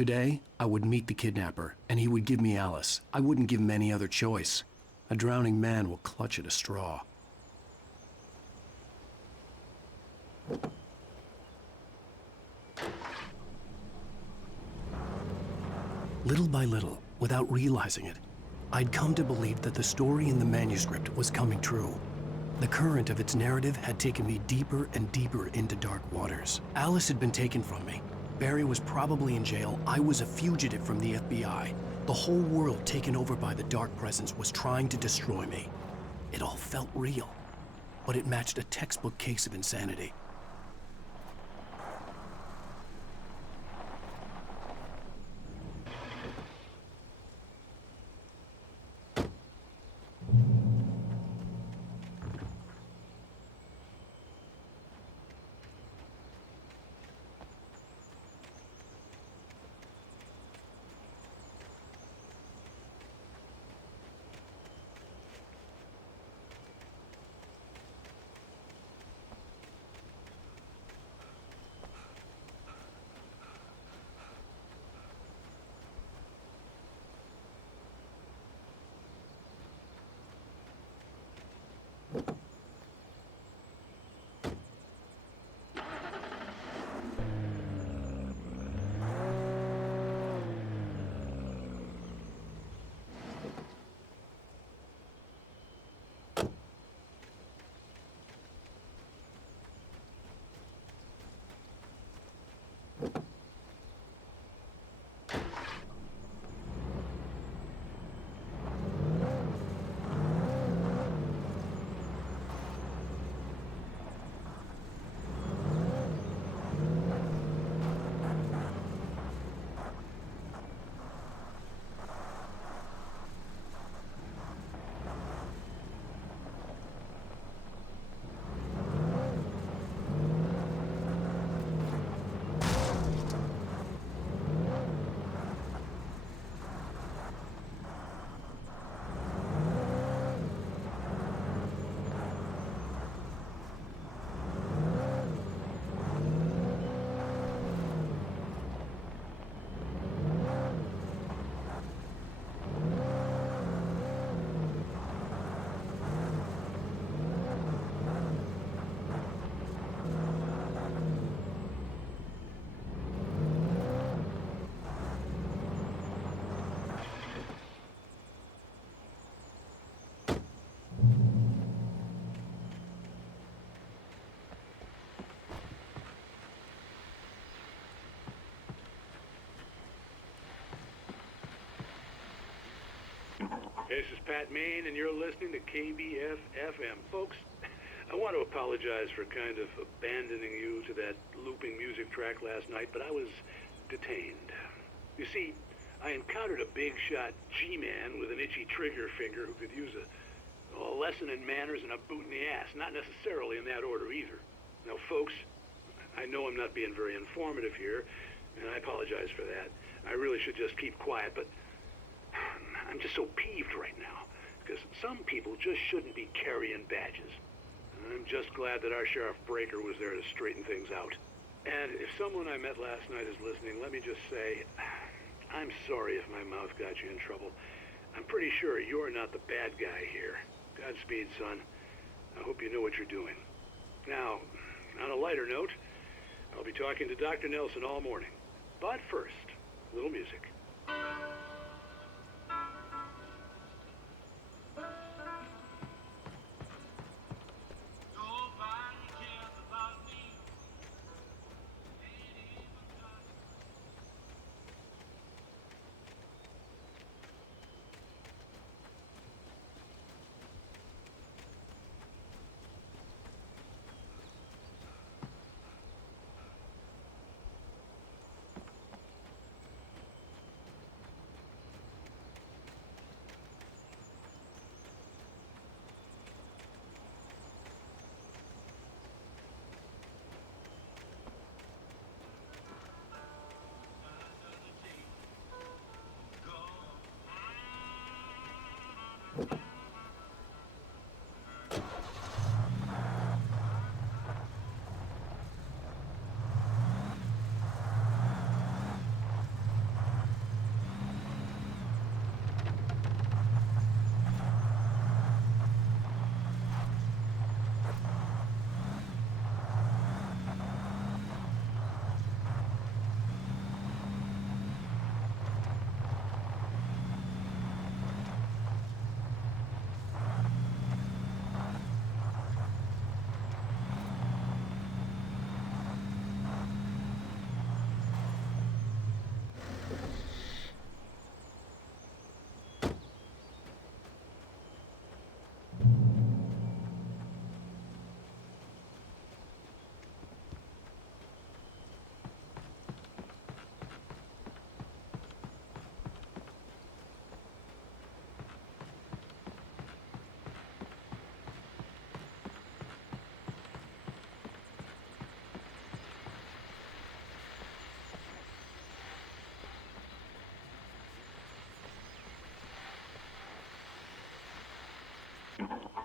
Today, I would meet the kidnapper, and he would give me Alice. I wouldn't give him any other choice. A drowning man will clutch at a straw. Little by little, without realizing it, I'd come to believe that the story in the manuscript was coming true. The current of its narrative had taken me deeper and deeper into dark waters. Alice had been taken from me. Barry was probably in jail. I was a fugitive from the FBI. The whole world taken over by the dark presence was trying to destroy me. It all felt real, but it matched a textbook case of insanity. This is Pat Main, and you're listening to KBF-FM. Folks, I want to apologize for kind of abandoning you to that looping music track last night, but I was detained. You see, I encountered a big-shot G-man with an itchy trigger finger who could use a lesson in manners and a boot in the ass, not necessarily in that order either. Now, folks, I know I'm not being very informative here, and I apologize for that. I really should just keep quiet, but I'm just so peeved right now, because some people just shouldn't be carrying badges. I'm just glad that our Sheriff Breaker was there to straighten things out. And if someone I met last night is listening, let me just say, I'm sorry if my mouth got you in trouble. I'm pretty sure you're not the bad guy here. Godspeed, son. I hope you know what you're doing. Now, on a lighter note, I'll be talking to Dr. Nelson all morning. But first, a little music.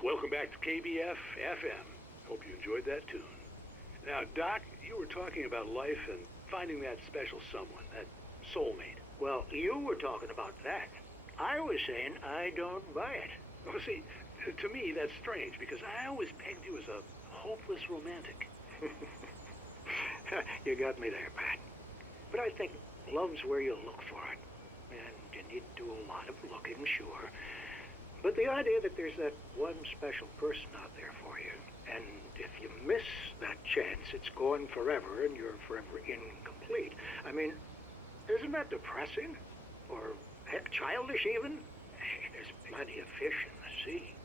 Welcome back to KBF FM. Hope you enjoyed that tune. Now, Doc, you were talking about life and finding that special someone, that soulmate. Well, you were talking about that. I was saying I don't buy it. Well, see, to me, that's strange, because I always pegged you as a hopeless romantic. You got me there, Pat. But I think love's where you look for it. And you need to do a lot of looking, sure. But the idea that there's that one special person out there for you, and if you miss that chance, it's gone forever and you're forever incomplete. I mean, isn't that depressing? Or heck, childish even? There's plenty of fish in the sea.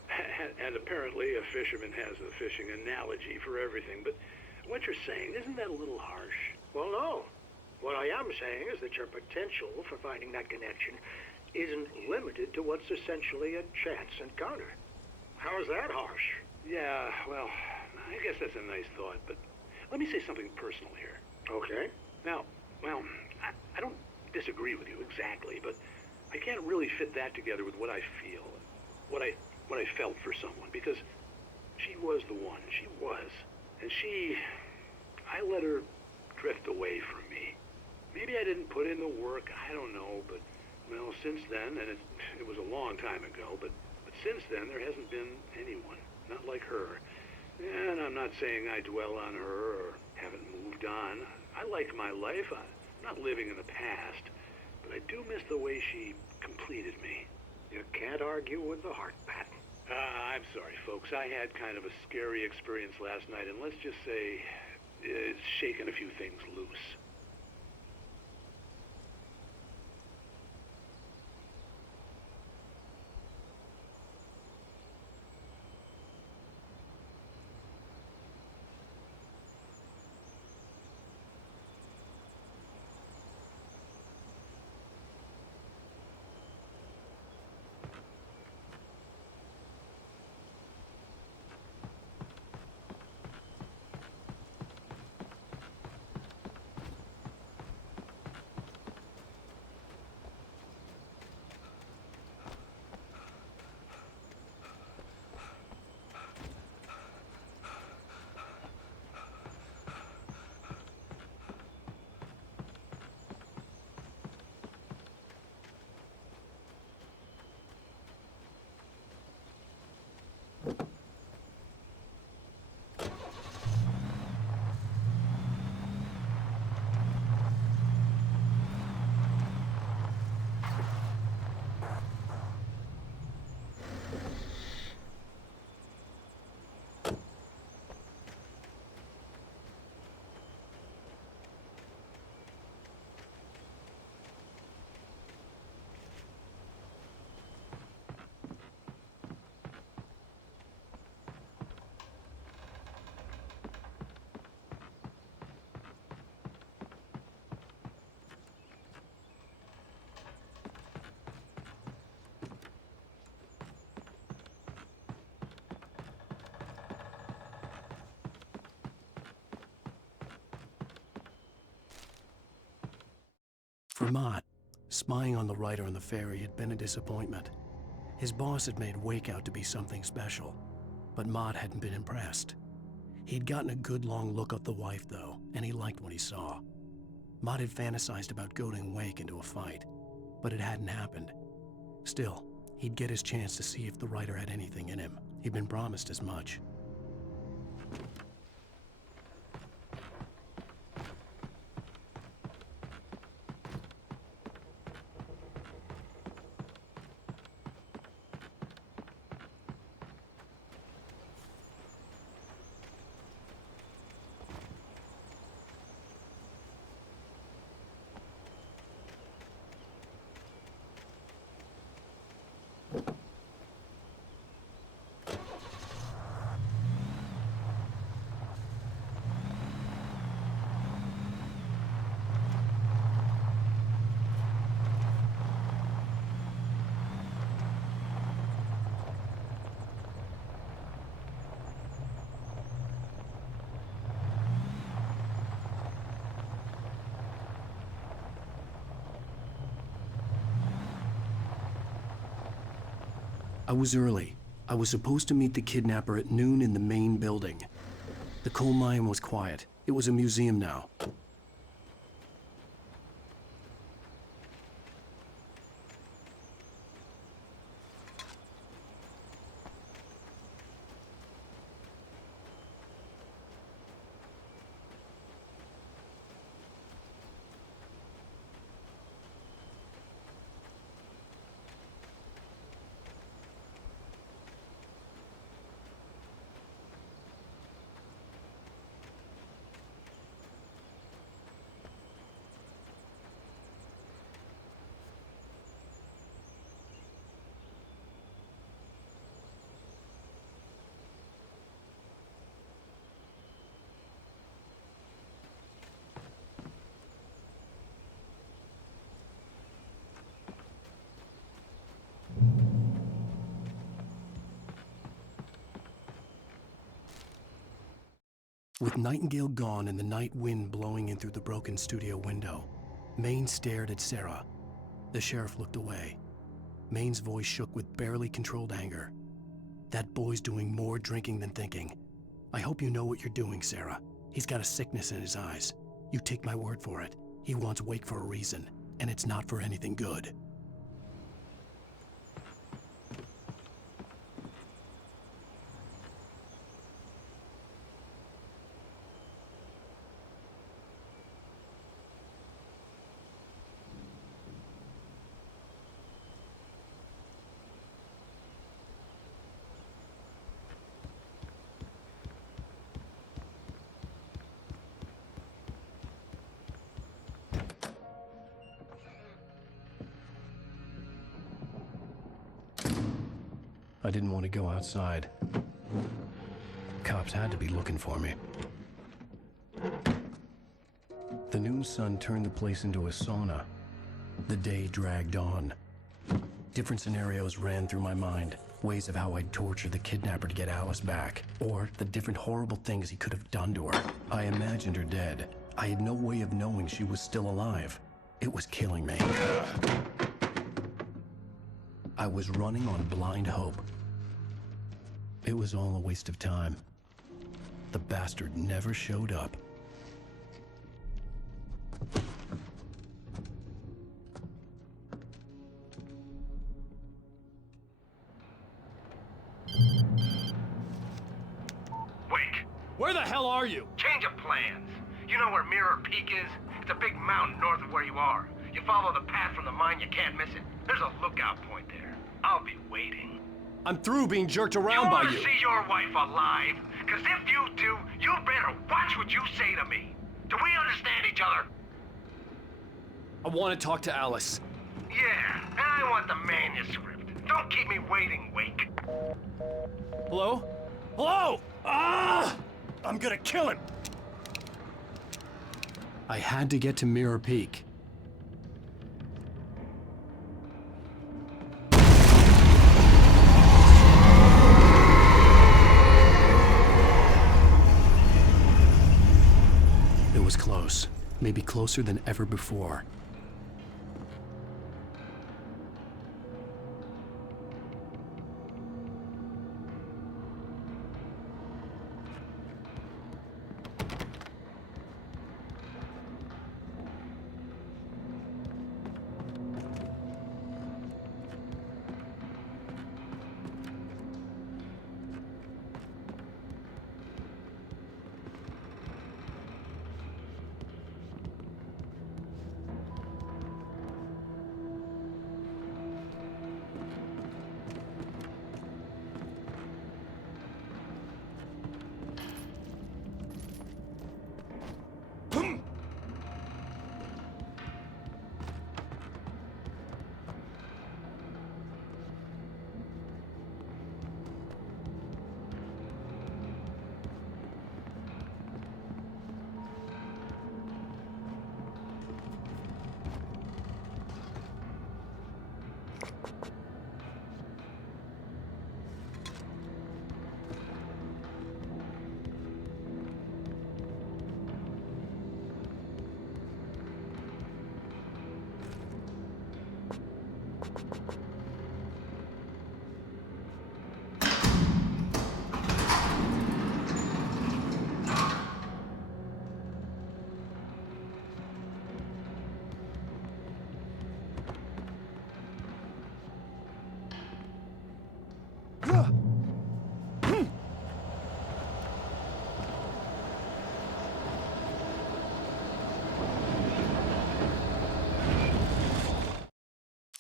And apparently a fisherman has a fishing analogy for everything, but what you're saying, isn't that a little harsh? Well, no. What I am saying is that your potential for finding that connection isn't limited to what's essentially a chance encounter. How is that harsh? Yeah, well, I guess that's a nice thought, but let me say something personal here. Okay. Now, well, I don't disagree with you exactly, but I can't really fit that together with what I feel, what I felt for someone, because she was the one. She was. And I let her drift away from me. Maybe I didn't put in the work, I don't know, but, well, since then, and it was a long time ago, but since then there hasn't been anyone, not like her. And I'm not saying I dwell on her or haven't moved on. I like my life. I'm not living in the past, but I do miss the way she completed me. You can't argue with the heart, Pat. I'm sorry, folks. I had kind of a scary experience last night, and let's just say it's shaken a few things loose. For Mott, spying on the writer on the ferry had been a disappointment. His boss had made Wake out to be something special, but Mott hadn't been impressed. He'd gotten a good long look at the wife, though, and he liked what he saw. Mott had fantasized about goading Wake into a fight, but it hadn't happened. Still, he'd get his chance to see if the writer had anything in him. He'd been promised as much. I was early. I was supposed to meet the kidnapper at noon in the main building. The coal mine was quiet. It was a museum now. With Nightingale gone and the night wind blowing in through the broken studio window, Maine stared at Sarah. The sheriff looked away. Maine's voice shook with barely controlled anger. That boy's doing more drinking than thinking. I hope you know what you're doing, Sarah. He's got a sickness in his eyes. You take my word for it. He wants Wake for a reason, and it's not for anything good. I didn't want to go outside. Cops had to be looking for me. The noon sun turned the place into a sauna. The day dragged on. Different scenarios ran through my mind. Ways of how I'd torture the kidnapper to get Alice back. Or the different horrible things he could have done to her. I imagined her dead. I had no way of knowing she was still alive. It was killing me. I was running on blind hope. It was all a waste of time. The bastard never showed up. Wake! Where the hell are you? Change of plans. You know where Mirror Peak is? It's a big mountain north of where you are. You follow the path from the mine, you can't miss it. There's a lookout point there. I'll be waiting. I'm through being jerked around by wanna you. see your wife alive? Cause if you do, you better watch what you say to me. Do we understand each other? I want to talk to Alice. Yeah, and I want the manuscript. Don't keep me waiting, Wake. Hello? Hello! Ah! I'm gonna kill him! I had to get to Mirror Peak. It was close, maybe closer than ever before.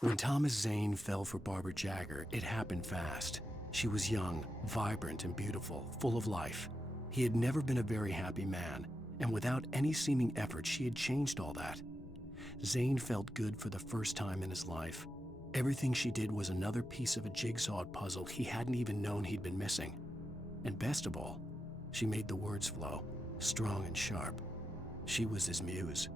When Thomas Zane fell for Barbara Jagger, it happened fast. She was young, vibrant, and beautiful, full of life. He had never been a very happy man, and without any seeming effort, she had changed all that. Zane felt good for the first time in his life. Everything she did was another piece of a jigsaw puzzle he hadn't even known he'd been missing. And best of all, she made the words flow, strong and sharp. She was his muse.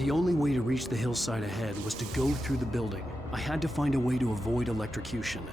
The only way to reach the hillside ahead was to go through the building. I had to find a way to avoid electrocution.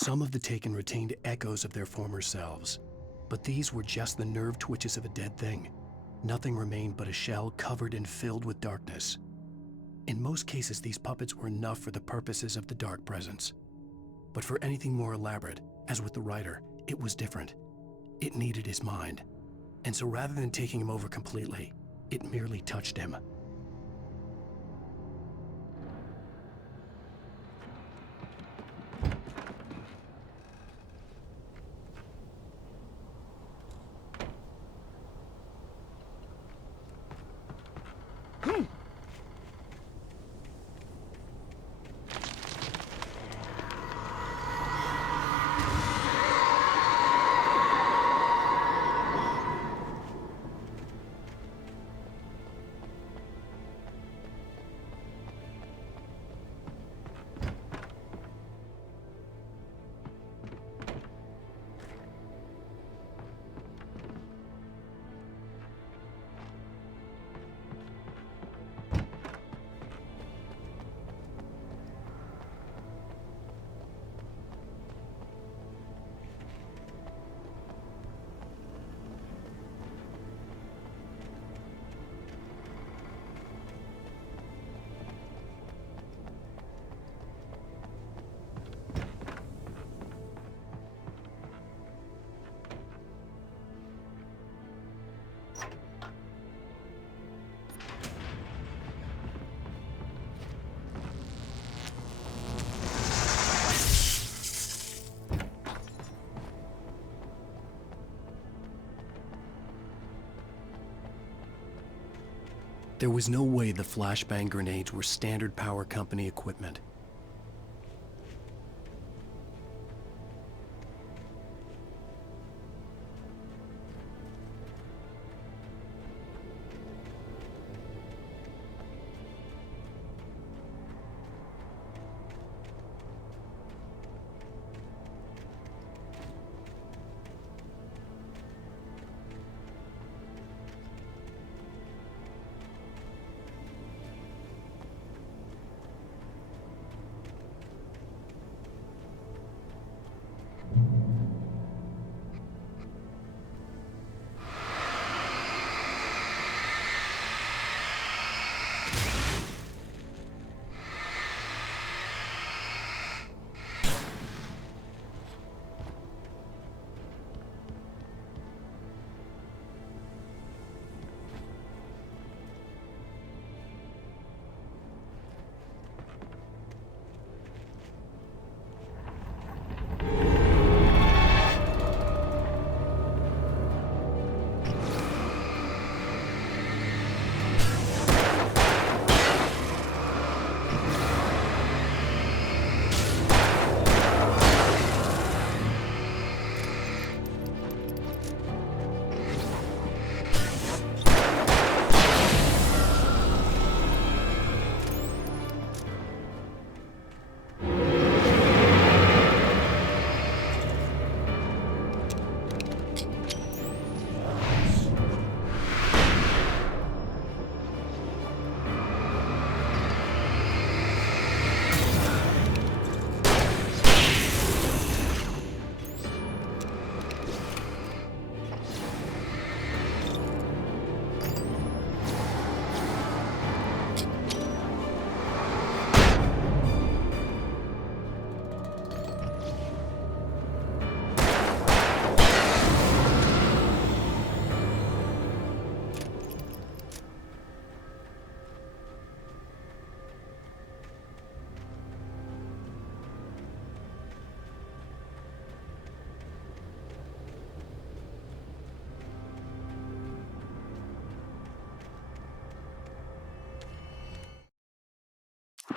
Some of the taken retained echoes of their former selves, but these were just the nerve twitches of a dead thing. Nothing remained but a shell covered and filled with darkness. In most cases, these puppets were enough for the purposes of the dark presence. But for anything more elaborate, as with the writer, it was different. It needed his mind. And so rather than taking him over completely, it merely touched him. There was no way the flashbang grenades were standard power company equipment.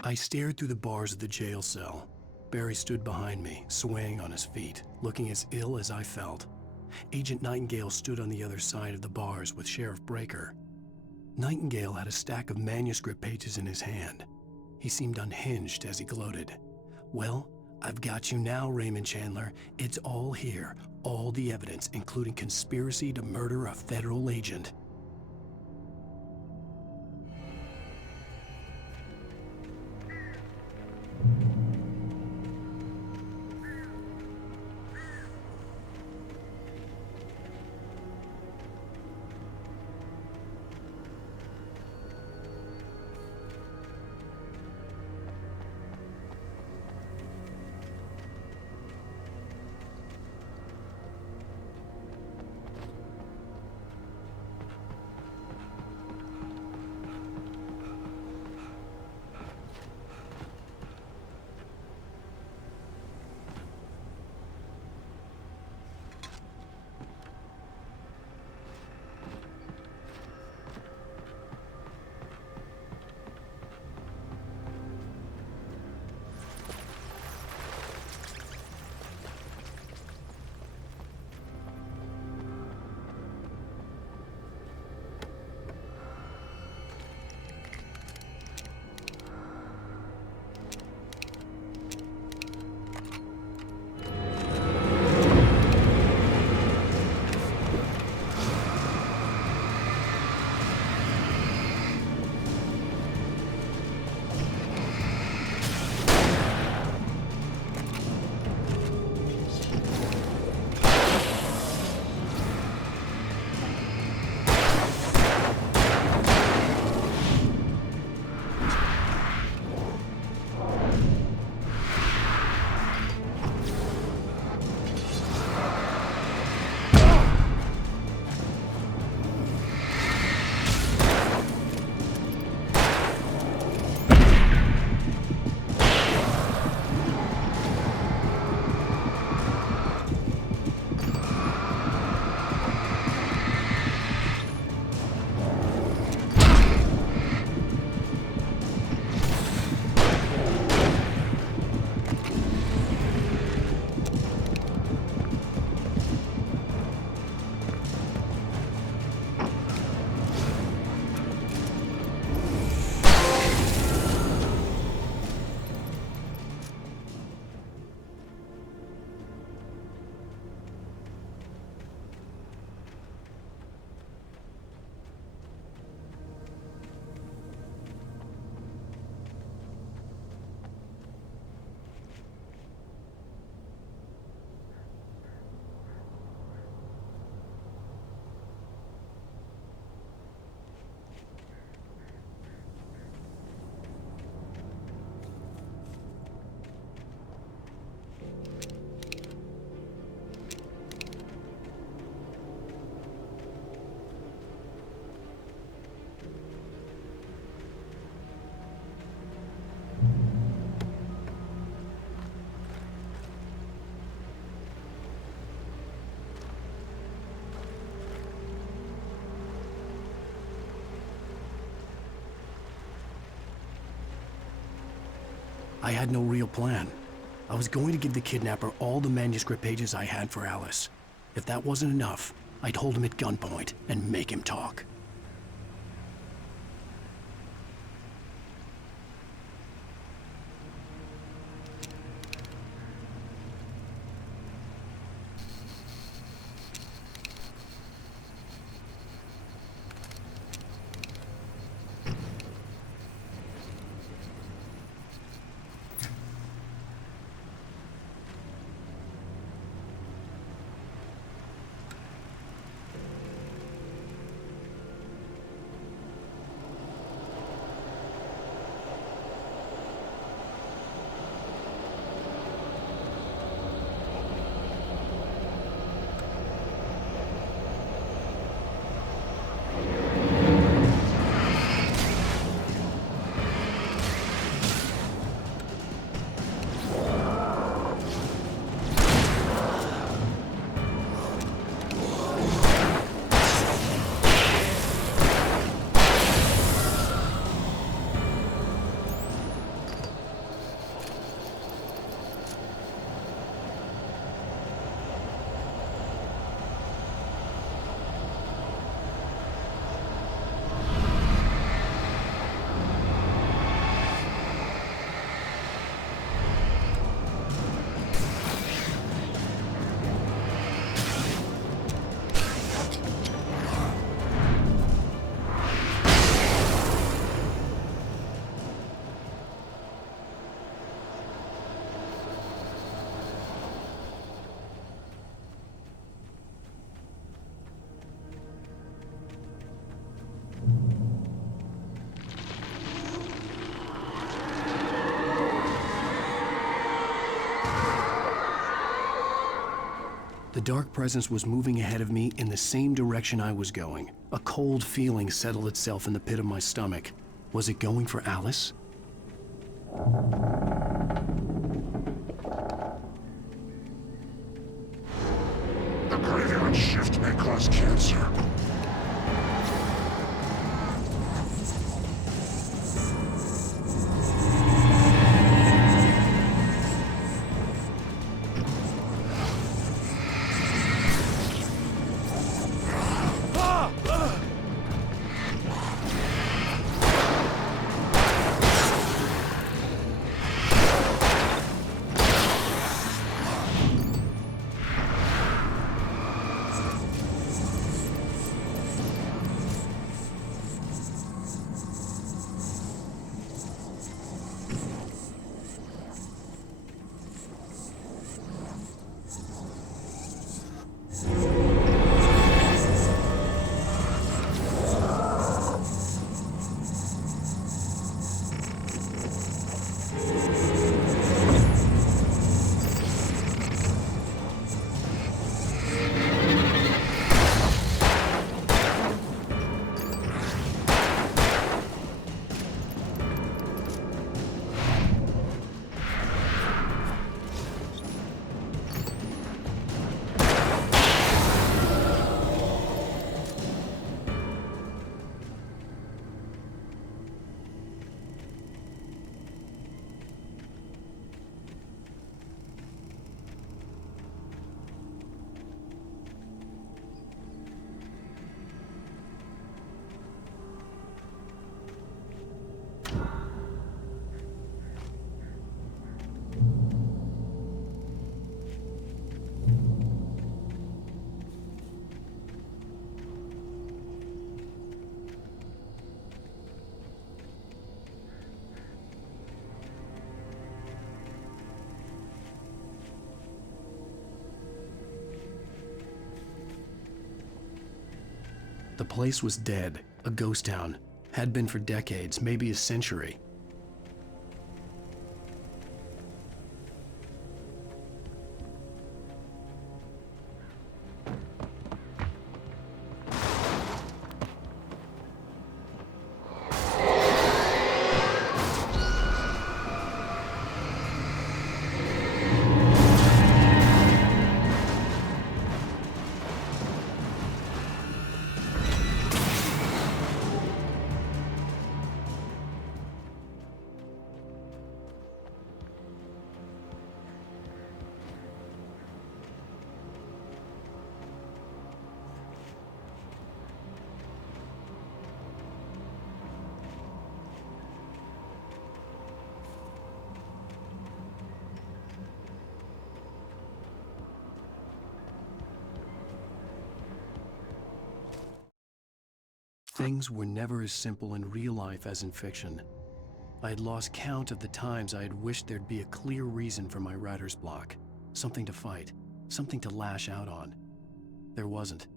I stared through the bars of the jail cell. Barry stood behind me, swaying on his feet, looking as ill as I felt. Agent Nightingale stood on the other side of the bars with Sheriff Breaker. Nightingale had a stack of manuscript pages in his hand. He seemed unhinged as he gloated. "Well, I've got you now, Raymond Chandler. It's all here. All the evidence, including conspiracy to murder a federal agent." I had no real plan. I was going to give the kidnapper all the manuscript pages I had for Alice. If that wasn't enough, I'd hold him at gunpoint and make him talk. The dark presence was moving ahead of me in the same direction I was going. A cold feeling settled itself in the pit of my stomach. Was it going for Alice? The graveyard shift may cause cancer. The place was dead, a ghost town. Had been for decades, maybe a century. Things were never as simple in real life as in fiction. I had lost count of the times I had wished there'd be a clear reason for my writer's block. Something to fight, something to lash out on. There wasn't.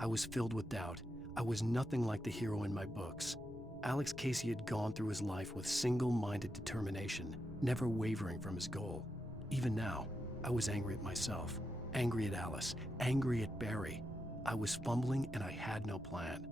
I was filled with doubt. I was nothing like the hero in my books. Alex Casey had gone through his life with single-minded determination, never wavering from his goal. Even now, I was angry at myself, angry at Alice, angry at Barry. I was fumbling and I had no plan.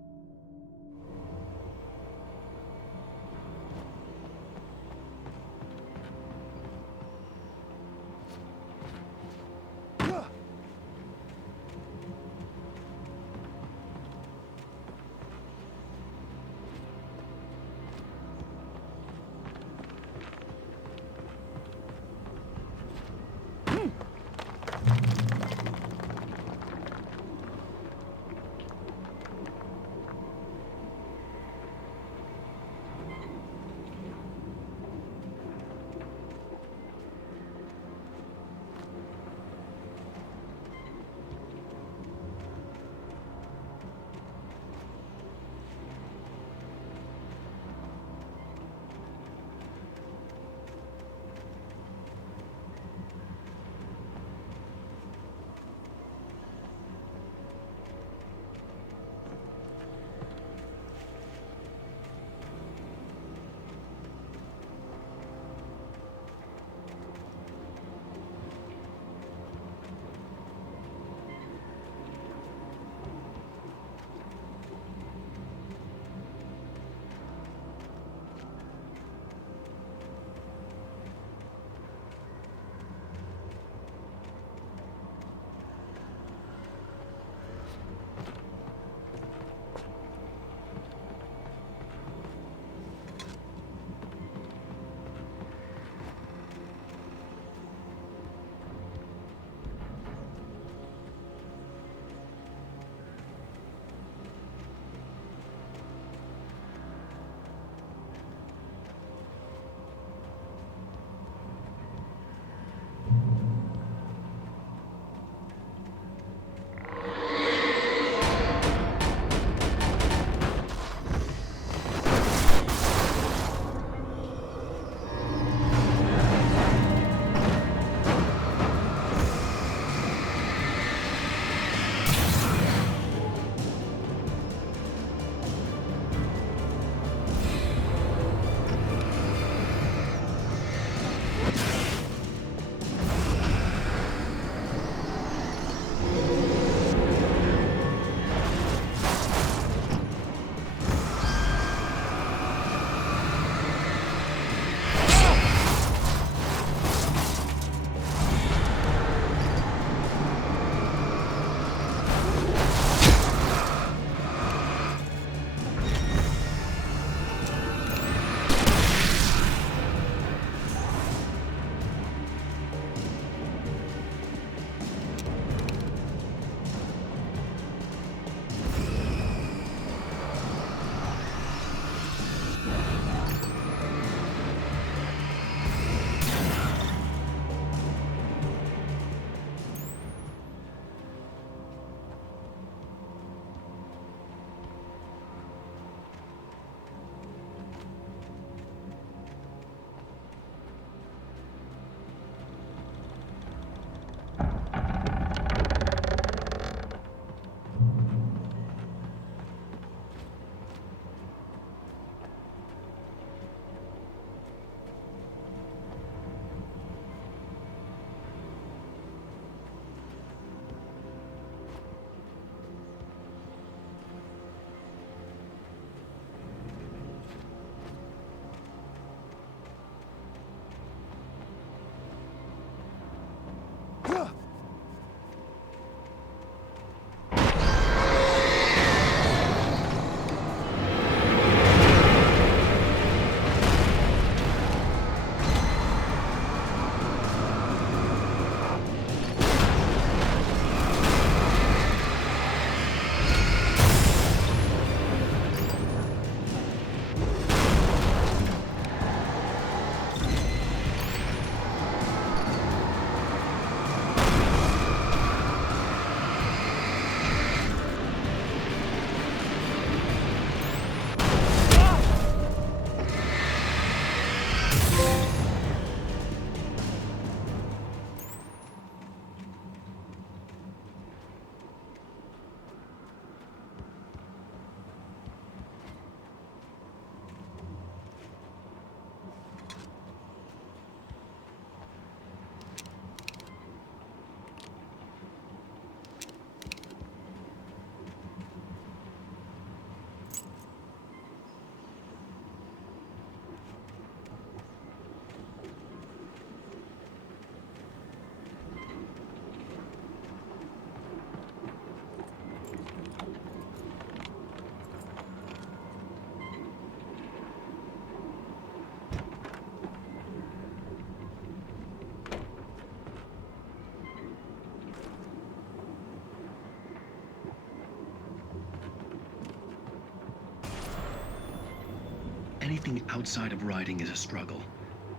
Anything outside of writing is a struggle.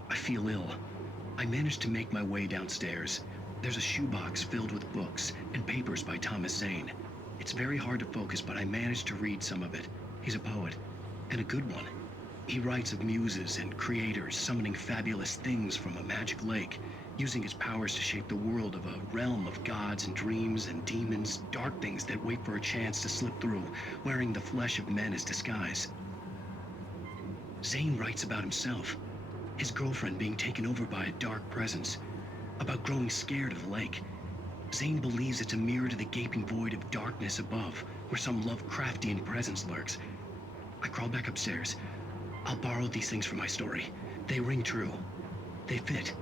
I feel ill. I managed to make my way downstairs. There's a shoebox filled with books and papers by Thomas Zane. It's very hard to focus, but I managed to read some of it. He's a poet, and a good one. He writes of muses and creators summoning fabulous things from a magic lake, using his powers to shape the world of a realm of gods and dreams and demons, dark things that wait for a chance to slip through, wearing the flesh of men as disguise. Zane writes about himself, his girlfriend being taken over by a dark presence, about growing scared of the lake. Zane believes it's a mirror to the gaping void of darkness above, where some Lovecraftian presence lurks. I crawl back upstairs. I'll borrow these things for my story. They ring true. They fit.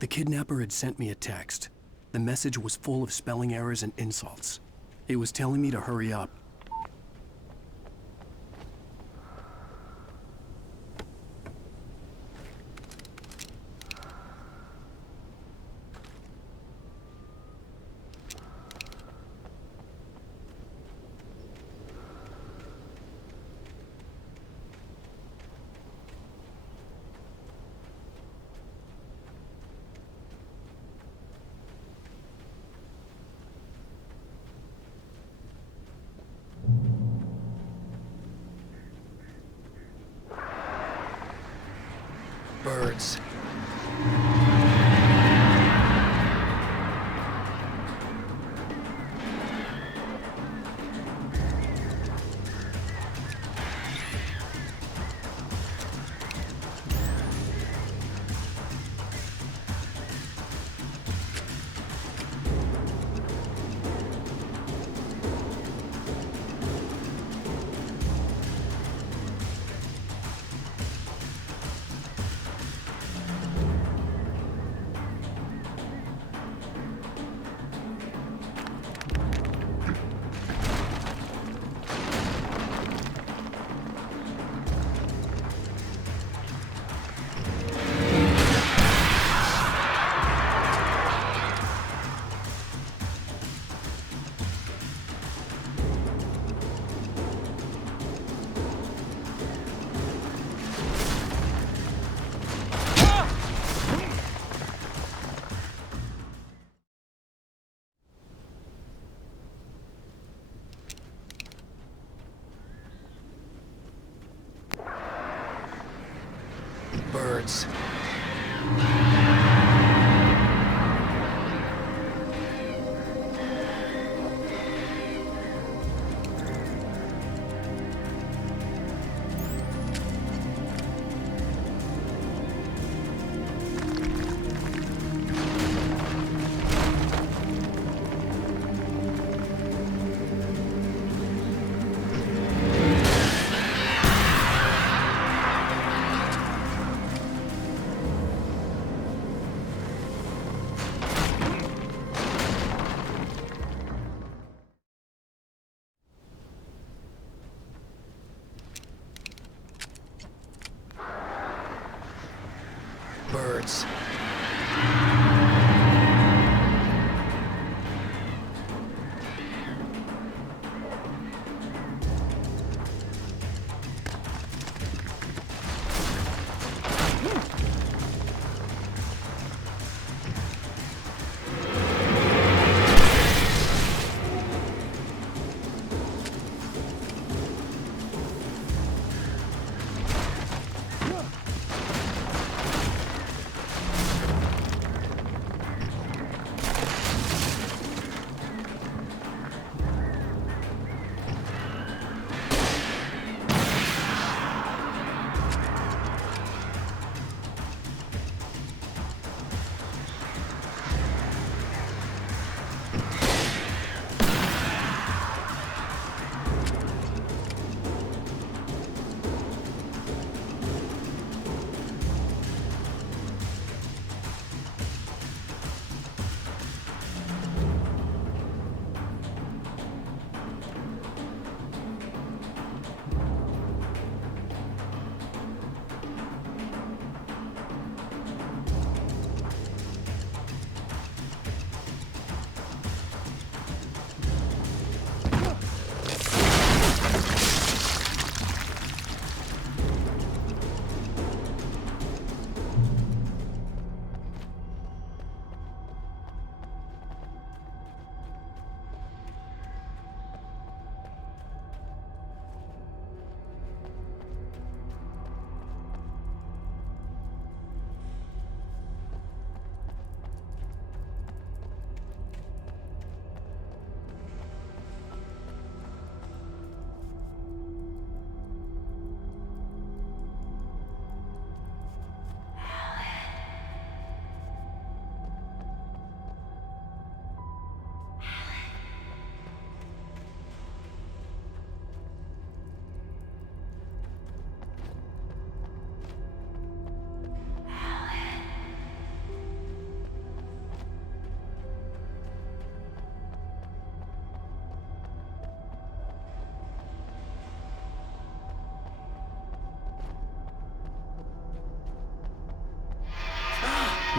The kidnapper had sent me a text. The message was full of spelling errors and insults. It was telling me to hurry up. Birds. Birds.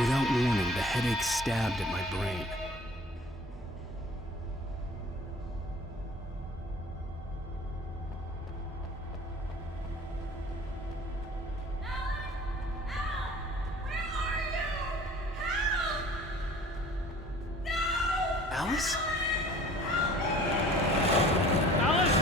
Without warning, the headache stabbed at my brain. Alice? Alice?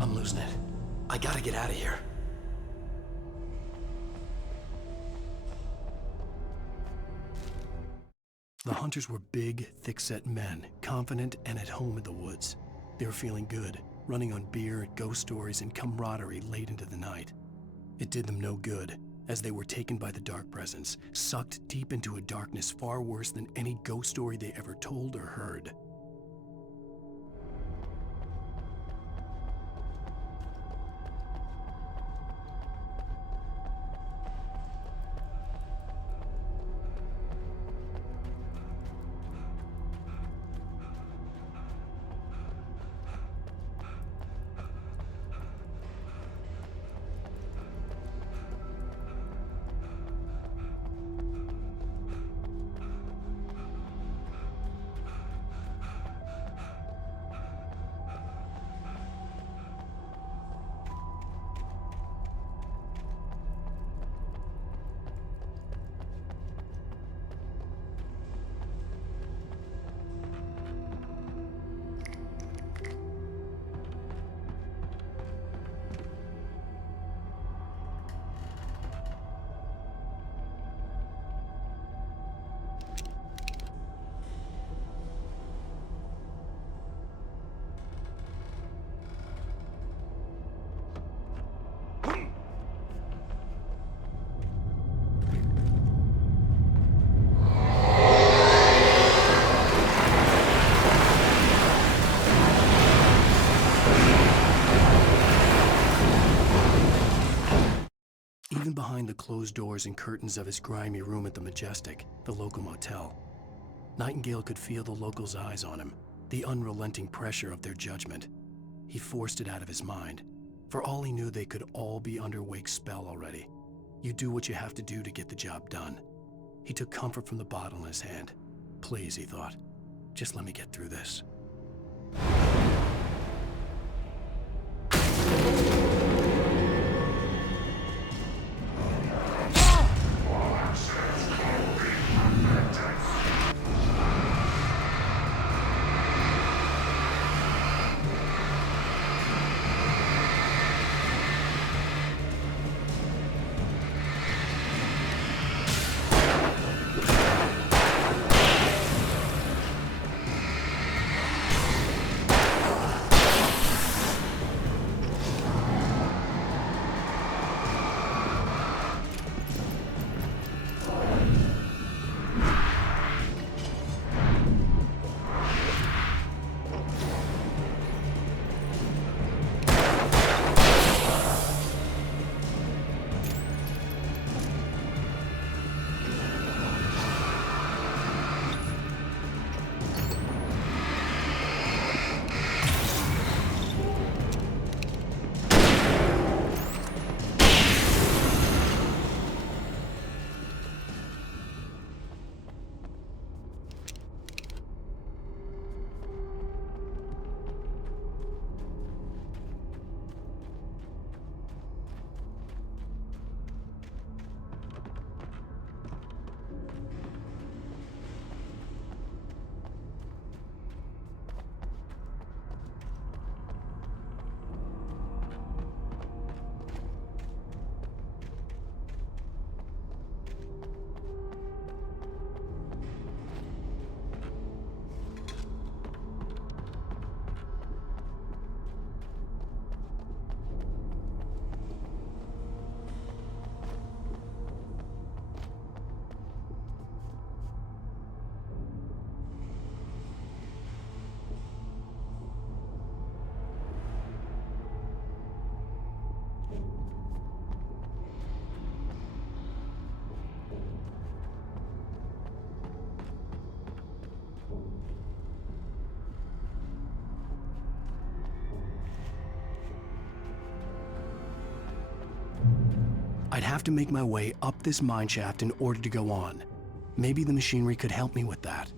I'm losing it. I gotta get out of here. The hunters were big, thick-set men, confident and at home in the woods. They were feeling good, running on beer, ghost stories, and camaraderie late into the night. It did them no good, as they were taken by the dark presence, sucked deep into a darkness far worse than any ghost story they ever told or heard. Even behind the closed doors and curtains of his grimy room at the Majestic, the local motel, Nightingale could feel the locals' eyes on him, the unrelenting pressure of their judgment. He forced it out of his mind. For all he knew, they could all be under Wake's spell already. You do what you have to do to get the job done. He took comfort from the bottle in his hand. Please, he thought, just let me get through this. I'd have to make my way up this mine shaft in order to go on. Maybe the machinery could help me with that.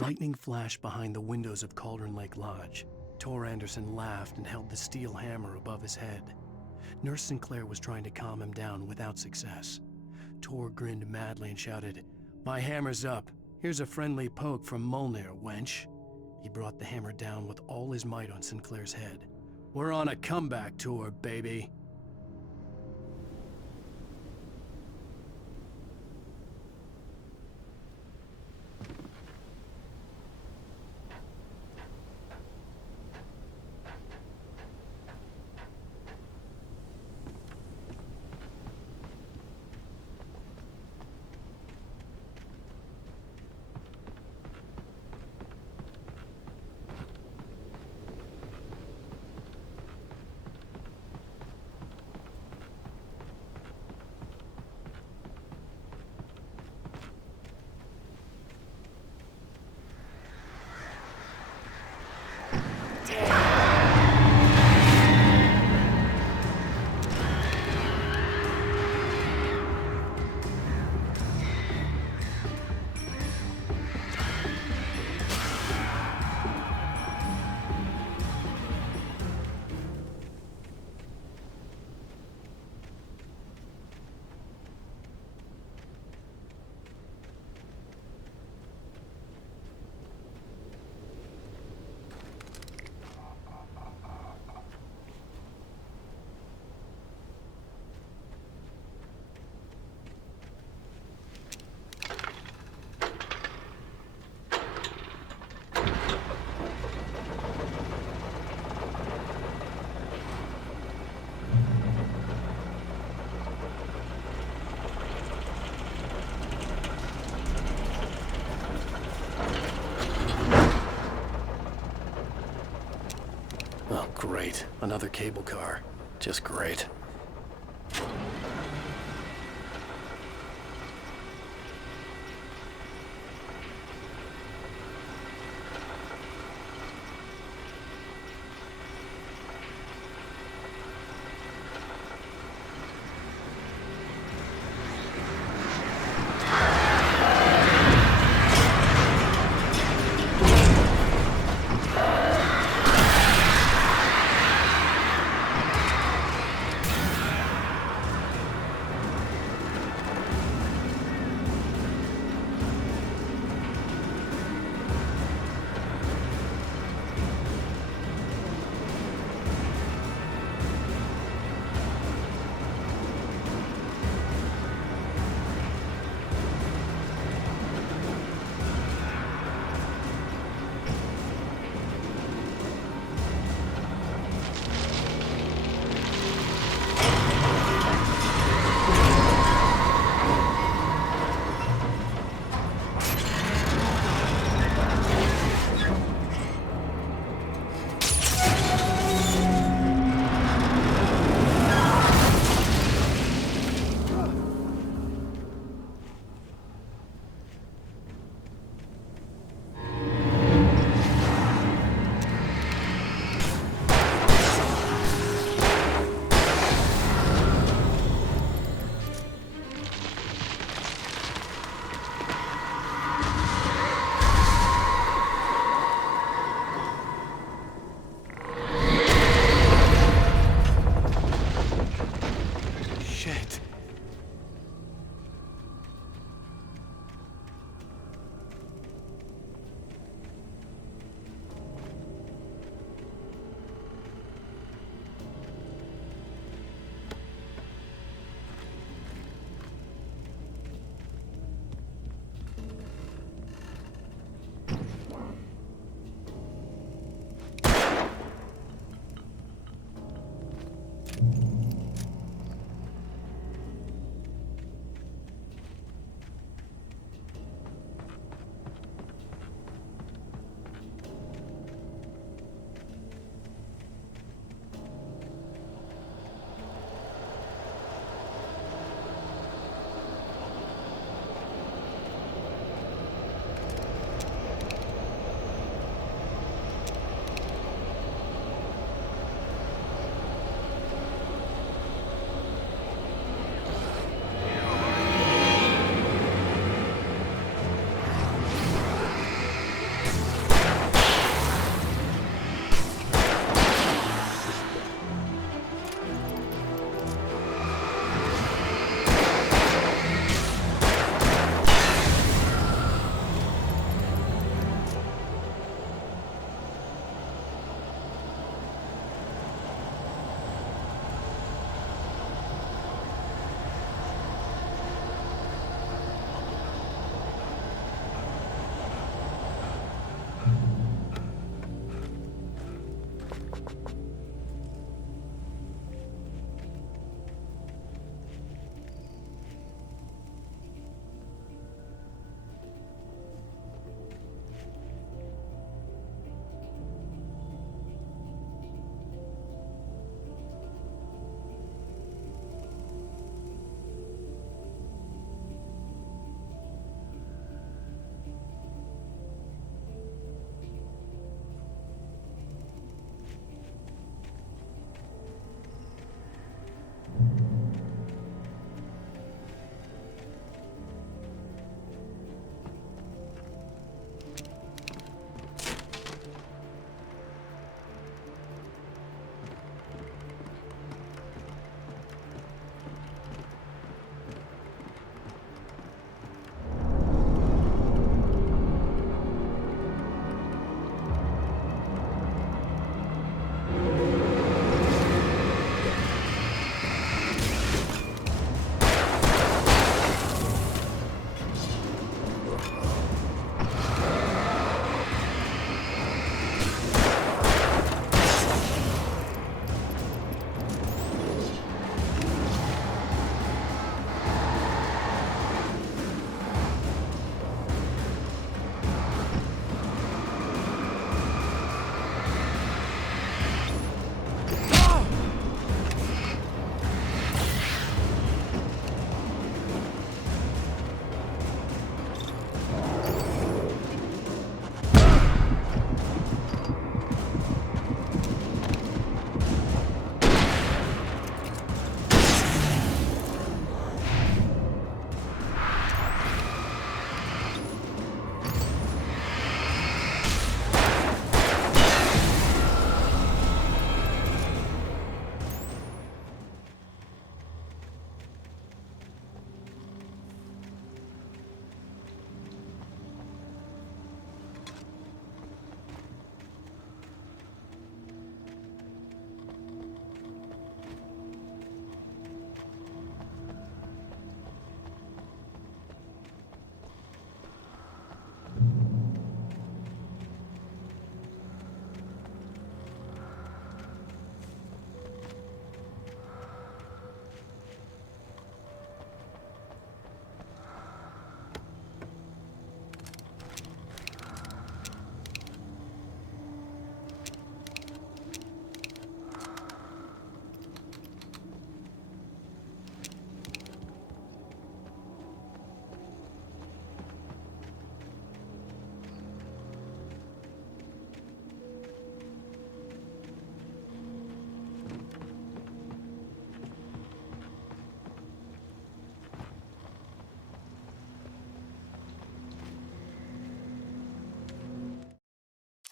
Lightning flashed behind the windows of Cauldron Lake Lodge. Tor Anderson laughed and held the steel hammer above his head. Nurse Sinclair was trying to calm him down without success. Tor grinned madly and shouted, "My hammer's up. Here's a friendly poke from Molnir, wench." He brought the hammer down with all his might on Sinclair's head. "We're on a comeback tour, baby." Oh, great. Another cable car. Just great.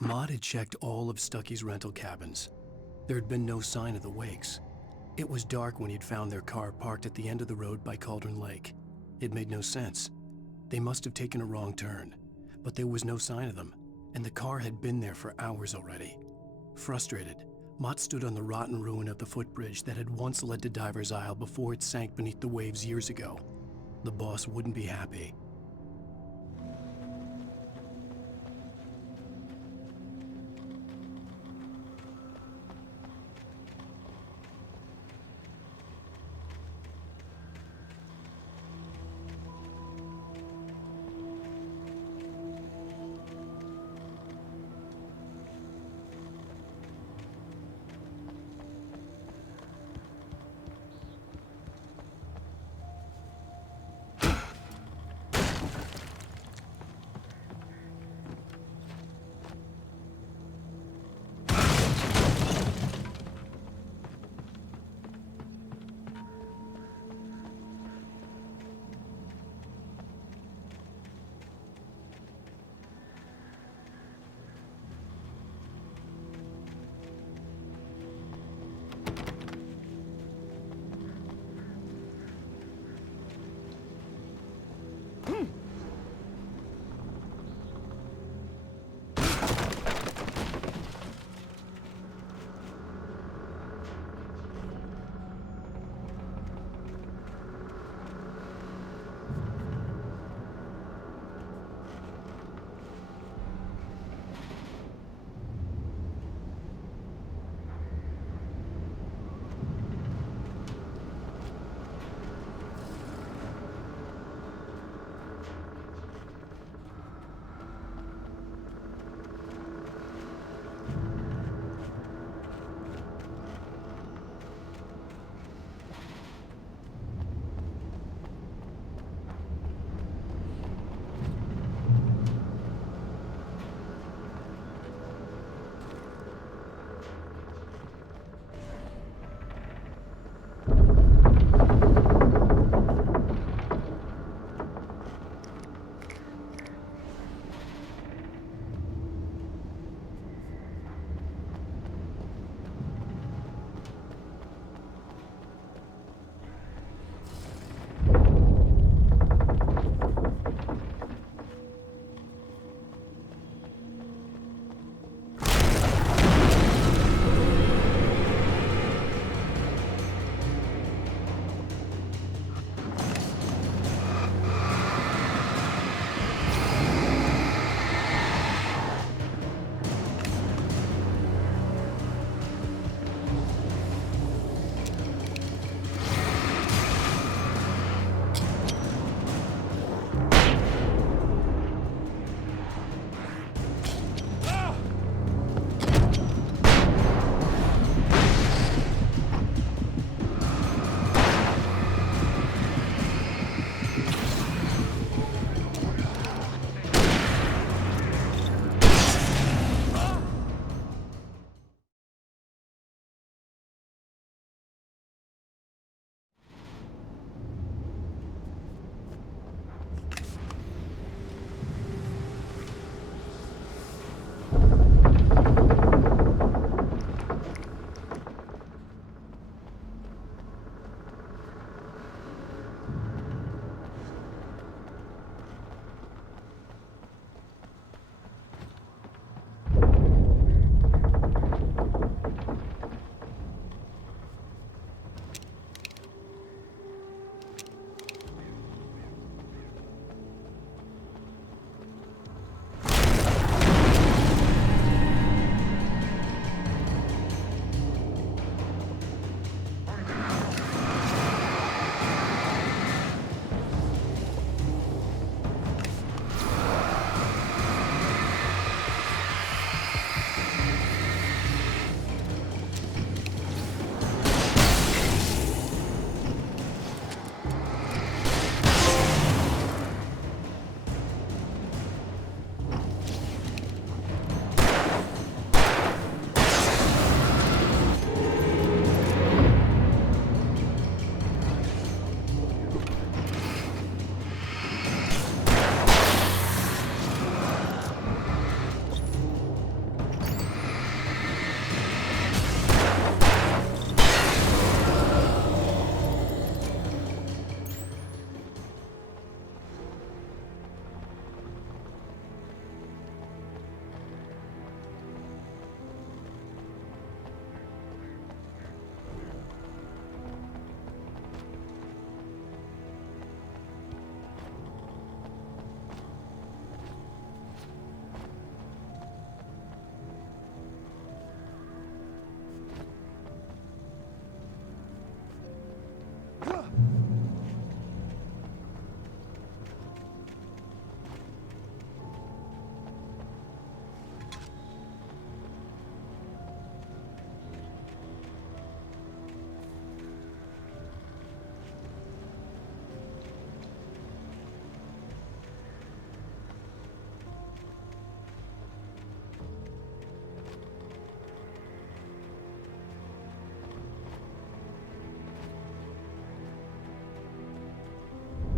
Maud had checked all of Stucky's rental cabins. There had been no sign of the Wakes. It was dark when he'd found their car parked at the end of the road by Cauldron Lake. It made no sense. They must have taken a wrong turn, but there was no sign of them, and the car had been there for hours already. Frustrated, Mott stood on the rotten ruin of the footbridge that had once led to Diver's Isle before it sank beneath the waves years ago. The boss wouldn't be happy.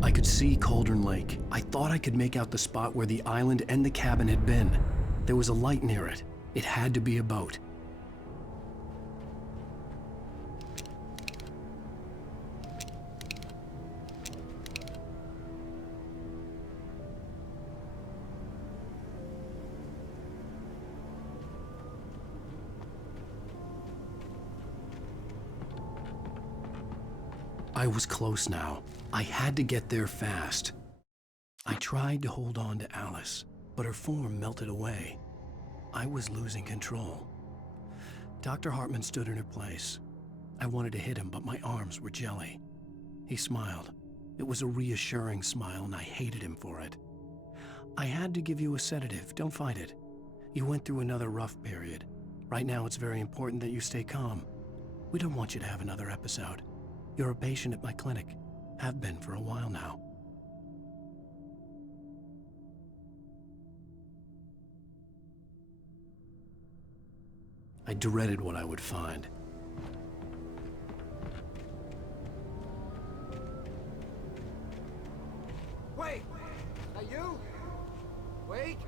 I could see Cauldron Lake. I thought I could make out the spot where the island and the cabin had been. There was a light near it. It had to be a boat. I was close now. I had to get there fast. I tried to hold on to Alice, but her form melted away. I was losing control. Dr. Hartman stood in her place. I wanted to hit him, but my arms were jelly. He smiled. It was a reassuring smile, and I hated him for it. I had to give you a sedative. Don't fight it. You went through another rough period. Right now, it's very important that you stay calm. We don't want you to have another episode. You're a patient at my clinic. Have been for a while now. I dreaded what I would find. Wait! Are you? Wait!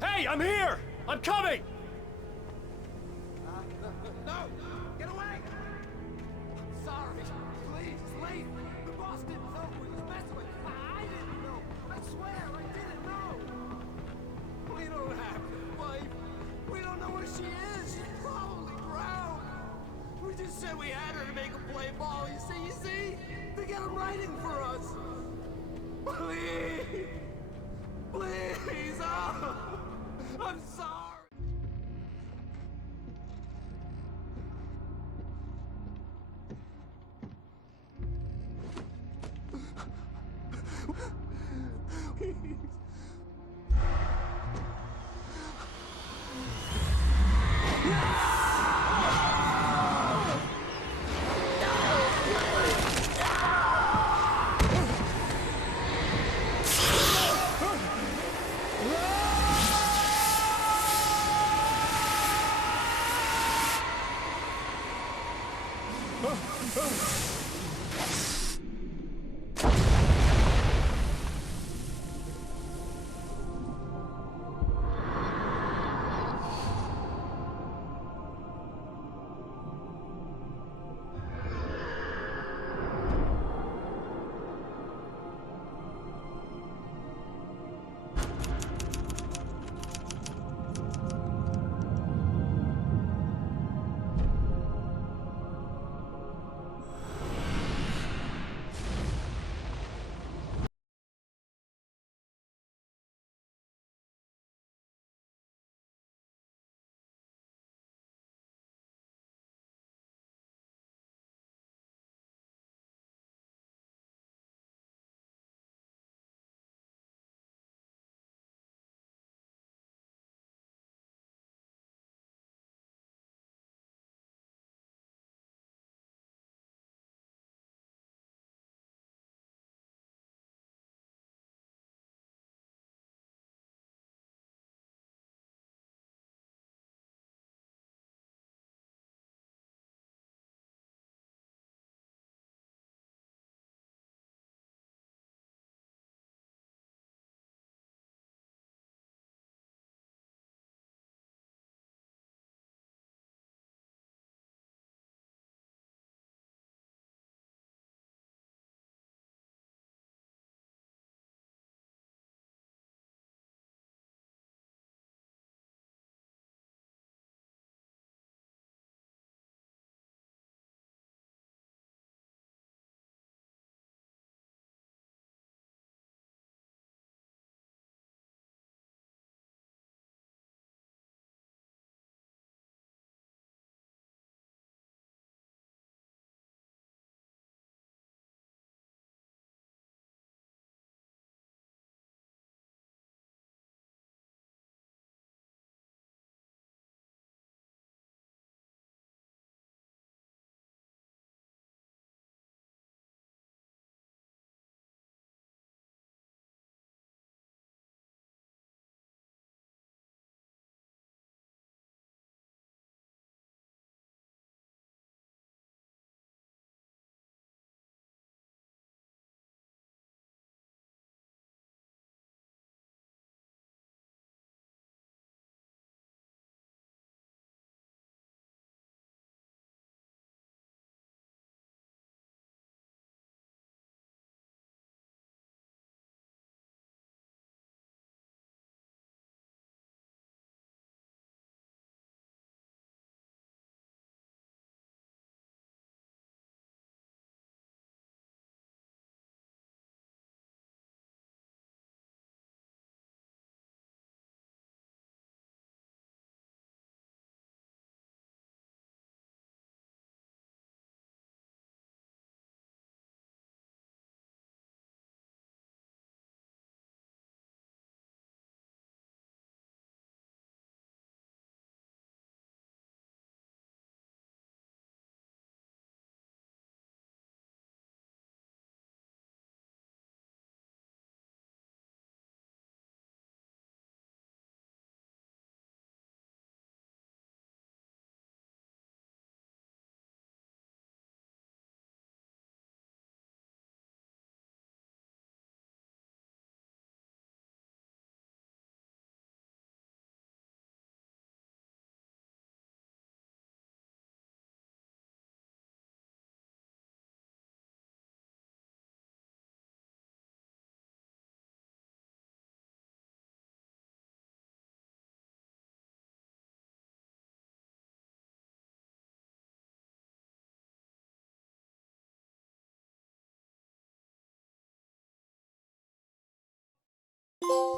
Hey, I'm here! I'm coming! No! Get away! I'm sorry. Please, leave. The boss didn't know who he was messing with. I didn't know. I swear, I didn't know. We don't have a wife. We don't know where she is. She's probably drowned. We just said we had her to make a play ball. You see? They got him writing for us. Please! Please! Oh, I'm sorry!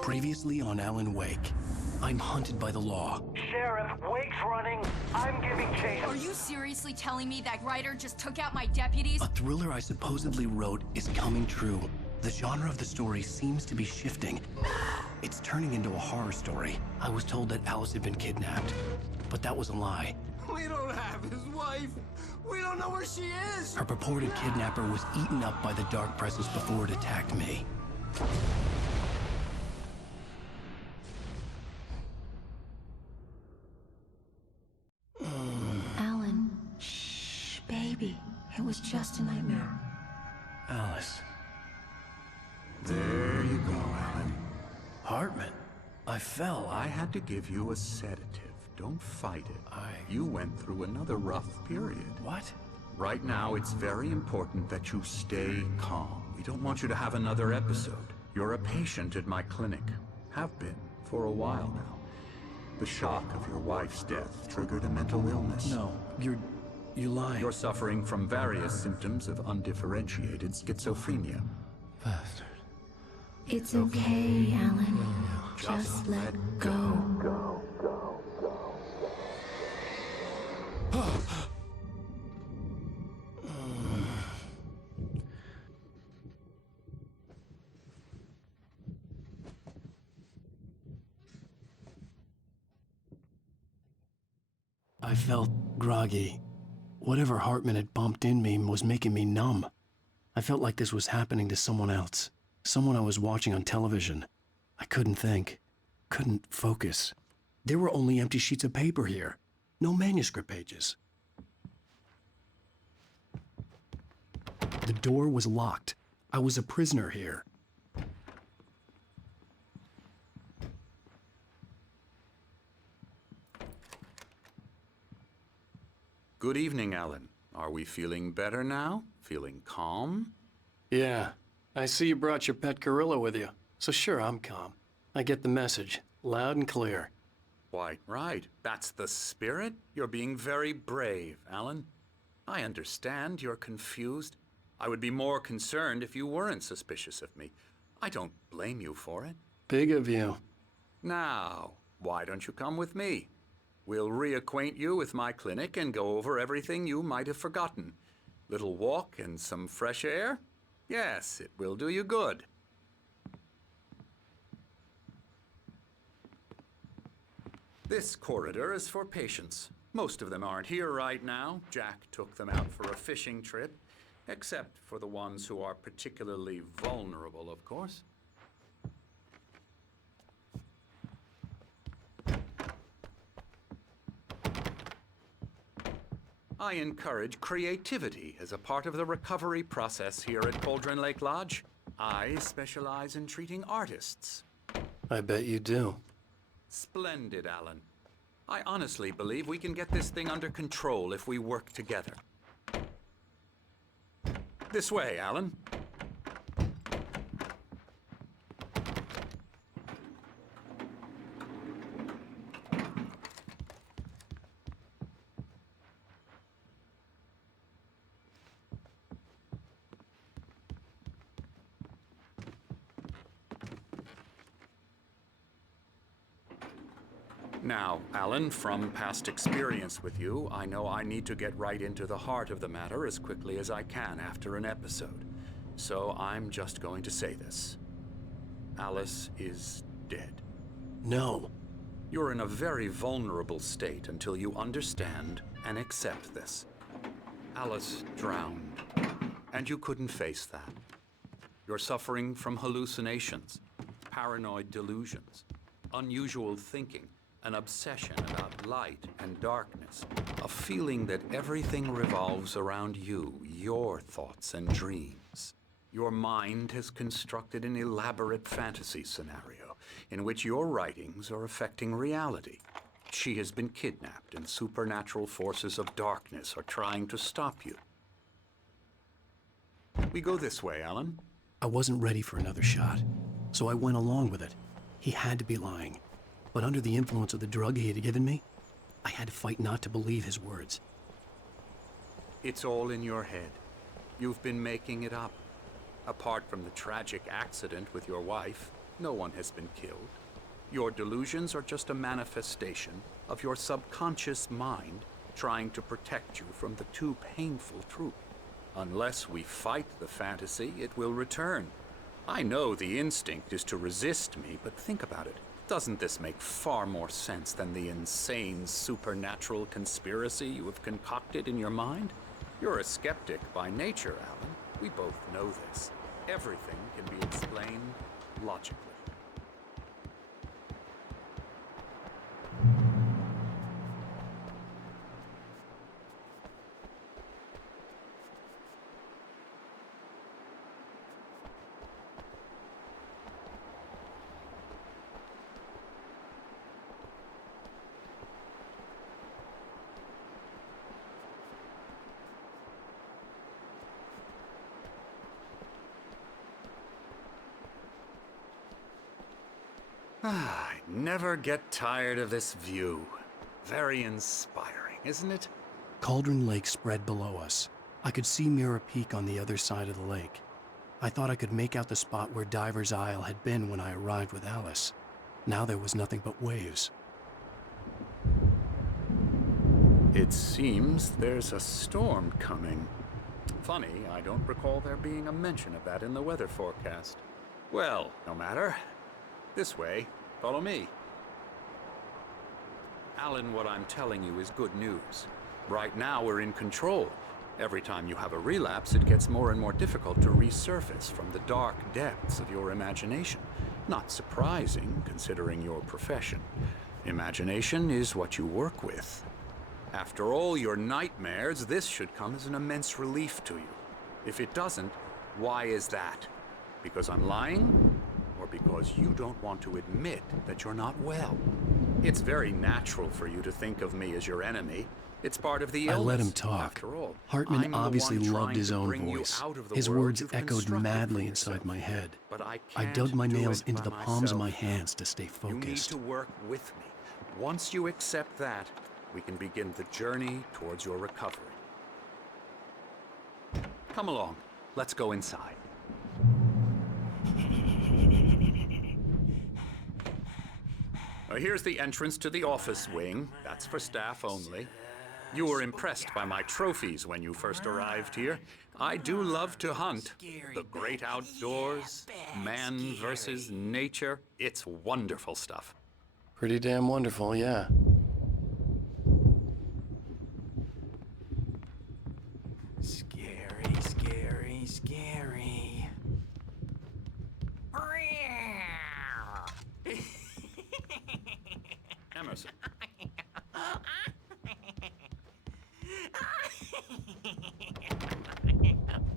Previously on Alan Wake, I'm hunted by the law. Sheriff, Wake's running. I'm giving chase. Are you seriously telling me that writer just took out my deputies? A thriller I supposedly wrote is coming true. The genre of the story seems to be shifting. It's turning into a horror story. I was told that Alice had been kidnapped, but that was a lie. We don't have his wife. We don't know where she is. Her purported kidnapper was eaten up by the dark presence before it attacked me. Alan, shh, baby. It was just a nightmare. Alice. There you go, Alan. Hartman. I fell. I had to give you a sedative. Don't fight it. You went through another rough period. What? Right now, it's very important that you stay calm. We don't want you to have another episode. You're a patient at my clinic. Have been for a while now. The shock of your wife's death triggered a mental illness. No, you're lying. You're suffering from various symptoms of undifferentiated schizophrenia. Bastard. It's okay, Alan. Just let go. I felt groggy. Whatever Hartman had bumped in me was making me numb. I felt like this was happening to someone else. Someone I was watching on television. I couldn't think. Couldn't focus. There were only empty sheets of paper here. No manuscript pages. The door was locked. I was a prisoner here. Good evening, Alan. Are we feeling better now? Feeling calm? Yeah. I see you brought your pet gorilla with you. So sure, I'm calm. I get the message. Loud and clear. Why, right. That's the spirit. You're being very brave, Alan. I understand you're confused. I would be more concerned if you weren't suspicious of me. I don't blame you for it. Big of you. Now, why don't you come with me? We'll reacquaint you with my clinic and go over everything you might have forgotten. Little walk and some fresh air? Yes, it will do you good. This corridor is for patients. Most of them aren't here right now. Jack took them out for a fishing trip, except for the ones who are particularly vulnerable, of course. I encourage creativity as a part of the recovery process here at Cauldron Lake Lodge. I specialize in treating artists. I bet you do. Splendid, Alan. I honestly believe we can get this thing under control if we work together. This way, Alan. Now, Alan, from past experience with you, I know I need to get right into the heart of the matter as quickly as I can after an episode. So I'm just going to say this. Alice is dead. No. You're in a very vulnerable state until you understand and accept this. Alice drowned, and you couldn't face that. You're suffering from hallucinations, paranoid delusions, unusual thinking, an obsession about light and darkness, a feeling that everything revolves around you, your thoughts and dreams. Your mind has constructed an elaborate fantasy scenario in which your writings are affecting reality. She has been kidnapped and supernatural forces of darkness are trying to stop you. We go this way, Alan. I wasn't ready for another shot, so I went along with it. He had to be lying. But under the influence of the drug he had given me, I had to fight not to believe his words. It's all in your head. You've been making it up. Apart from the tragic accident with your wife, No one has been killed. Your delusions are just a manifestation of your subconscious mind trying to protect you from the too painful truth. Unless we fight the fantasy, it will return. I know the instinct is to resist me, but think about it. Doesn't this make far more sense than the insane supernatural conspiracy you have concocted in your mind? You're a skeptic by nature, Alan. We both know this. Everything can be explained logically. I never get tired of this view. Very inspiring, isn't it? Cauldron Lake spread below us. I could see Mirror Peak on the other side of the lake. I thought I could make out the spot where Diver's Isle had been when I arrived with Alice. Now there was nothing but waves. It seems there's a storm coming. Funny, I don't recall there being a mention of that in the weather forecast. Well, no matter. This way. Follow me. Alan, what I'm telling you is good news. Right now, we're in control. Every time you have a relapse, it gets more and more difficult to resurface from the dark depths of your imagination. Not surprising, considering your profession. Imagination is what you work with. After all your nightmares, this should come as an immense relief to you. If it doesn't, why is that? Because I'm lying? Or because you don't want to admit that you're not well? It's very natural for you to think of me as your enemy. It's part of the illness. I let him talk. After all, Hartman obviously loved his own voice. His words echoed madly inside my head. But I dug my nails into the palms of my hands to stay You need focused. to work with me. Once you accept that, we can begin the journey towards your recovery. Come along. Let's go inside. Here's the entrance to the office wing. That's for staff only. You were impressed by my trophies when you first arrived here. I do love to hunt. The great outdoors, man versus nature. It's wonderful stuff. Pretty damn wonderful, yeah. Scary, scary, scary. Emerson.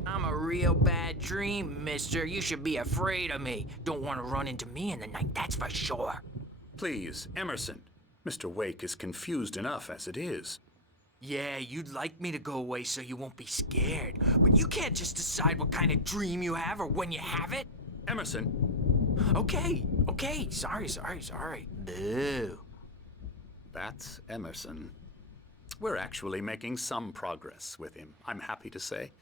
I'm a real bad dream, mister. You should be afraid of me. Don't want to run into me in the night, that's for sure. Please, Emerson. Mr. Wake is confused enough as it is. Yeah, you'd like me to go away so you won't be scared. But you can't just decide what kind of dream you have or when you have it. Emerson. Okay. Sorry. Boo. That's Emerson. We're actually making some progress with him, I'm happy to say.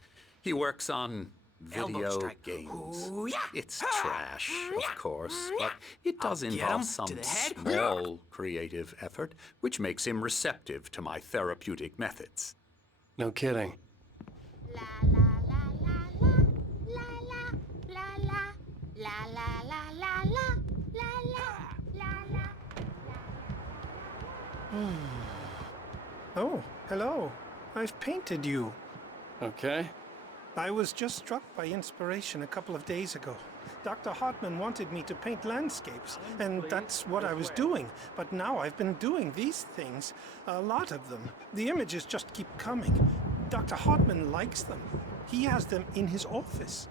He works on Elbow video strike. games. Ooh, yeah. It's trash, of course, but it does I'll get involve him some to the head. small creative effort, which makes him receptive to my therapeutic methods. No kidding. La la la la la la la la la la la la la la. Oh, hello. I've painted you. Okay. I was just struck by inspiration a couple of days ago. Dr. Hartman wanted me to paint landscapes, and that's what I was doing. But now I've been doing these things, a lot of them. The images just keep coming. Dr. Hartman likes them. He has them in his office.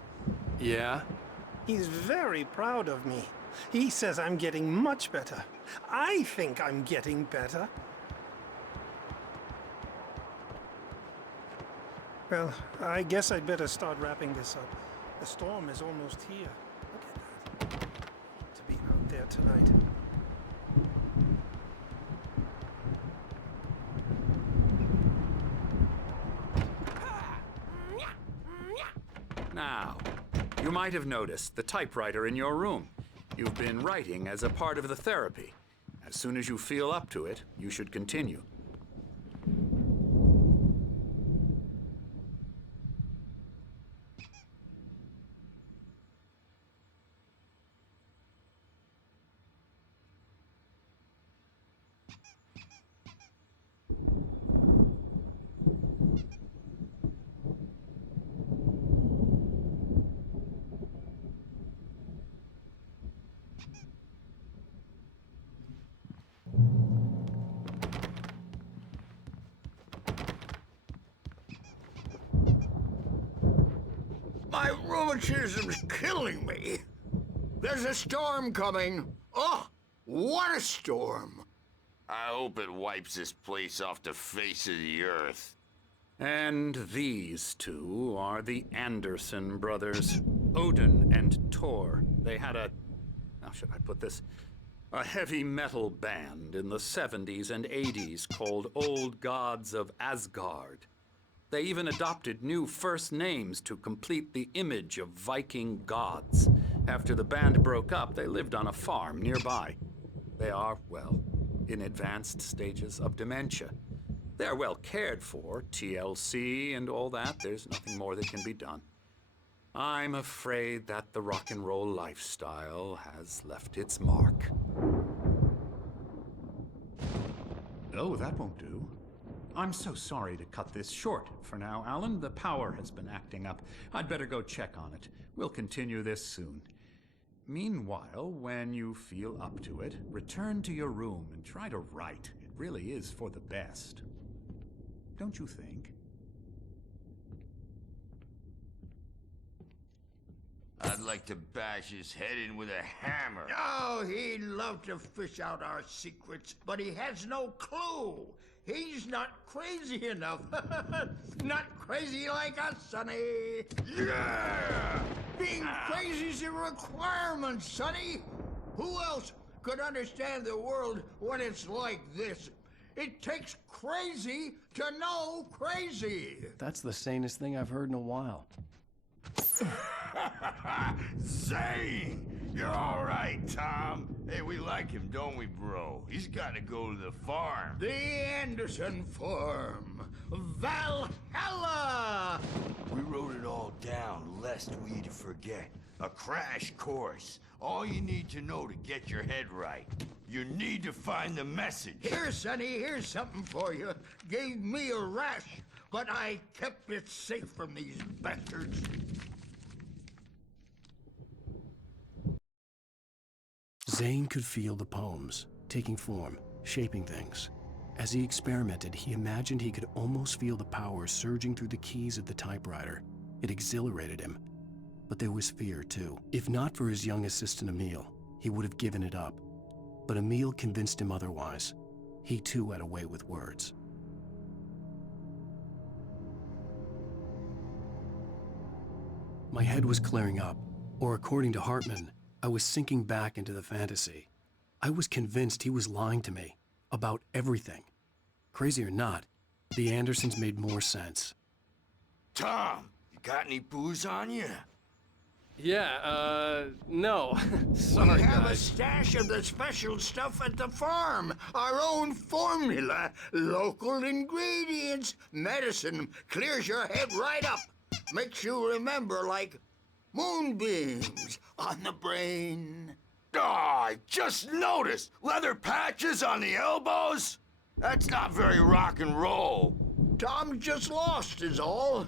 Yeah? He's very proud of me. He says I'm getting much better. I think I'm getting better. Well, I guess I'd better start wrapping this up. The storm is almost here. Look at that. To be out there tonight. Now, you might have noticed the typewriter in your room. You've been writing as a part of the therapy. As soon as you feel up to it, you should continue. My rheumatism's killing me. There's a storm coming. Oh, what a storm. I hope it wipes this place off the face of the earth. And these two are the Anderson brothers, Odin and Tor. They had how should I put this? A heavy metal band in the 70s and 80s called Old Gods of Asgard. They even adopted new first names to complete the image of Viking gods. After the band broke up, they lived on a farm nearby. They are, well, in advanced stages of dementia. They're well cared for, TLC and all that. There's nothing more that can be done. I'm afraid that the rock and roll lifestyle has left its mark. Oh, that won't do. I'm so sorry to cut this short for now, Alan. The power has been acting up. I'd better go check on it. We'll continue this soon. Meanwhile, when you feel up to it, return to your room and try to write. It really is for the best. Don't you think? I'd like to bash his head in with a hammer. Oh, he'd love to fish out our secrets, but he has no clue. He's not crazy enough. Not crazy like us, Sonny. Yeah! Being crazy's a requirement, Sonny. Who else could understand the world when it's like this? It takes crazy to know crazy. That's the sanest thing I've heard in a while. Zane! You're all right, Tom. Hey, we like him, don't we, bro? He's got to go to the farm. The Anderson farm. Valhalla! We wrote it all down, lest we forget. A crash course. All you need to know to get your head right. You need to find the message. Here, Sonny, here's something for you. Gave me a rash, but I kept it safe from these bastards. Zane could feel the poems, taking form, shaping things. As he experimented, he imagined he could almost feel the power surging through the keys of the typewriter. It exhilarated him. But there was fear, too. If not for his young assistant Emil, he would have given it up. But Emil convinced him otherwise. He too had a way with words. My head was clearing up, or according to Hartman, I was sinking back into the fantasy. I was convinced he was lying to me about everything. Crazy or not, the Andersons made more sense. Tom, you got any booze on you? Yeah, no. Sorry, we have guys. a stash of the special stuff at the farm. Our own formula. Local ingredients. Medicine clears your head right up. Makes you remember like moonbeams on the brain. Oh, I just noticed. Leather patches on the elbows? That's not very rock and roll. Tom just lost is all.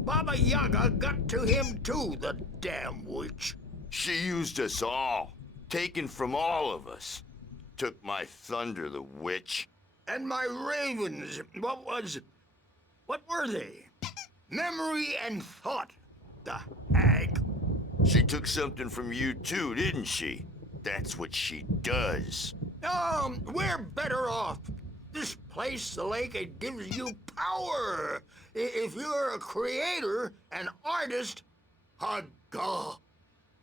Baba Yaga got to him too, the damn witch. She used us all. Taken from all of us. Took my thunder, the witch. And my ravens. What were they? Memory and thought. The hag. She took something from you too, didn't she? That's what she does. We're better off. This place, the lake, it gives you power. If you're a creator, an artist, a god.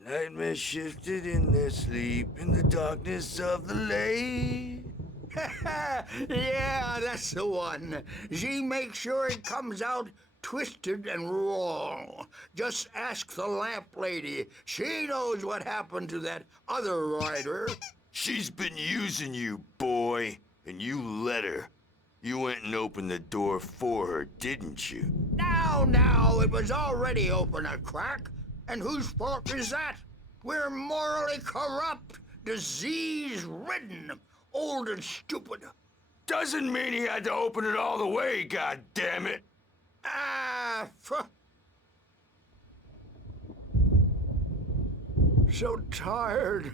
Nightmare shifted in their sleep in the darkness of the lake. Yeah, that's the one. She makes sure it comes out twisted and wrong. Just ask the lamp lady. She knows what happened to that other rider. She's been using you, boy, and you let her. You went and opened the door for her, didn't you? Now, it was already open a crack. And whose fault is that? We're morally corrupt, disease-ridden, old and stupid. Doesn't mean he had to open it all the way, goddammit. So tired.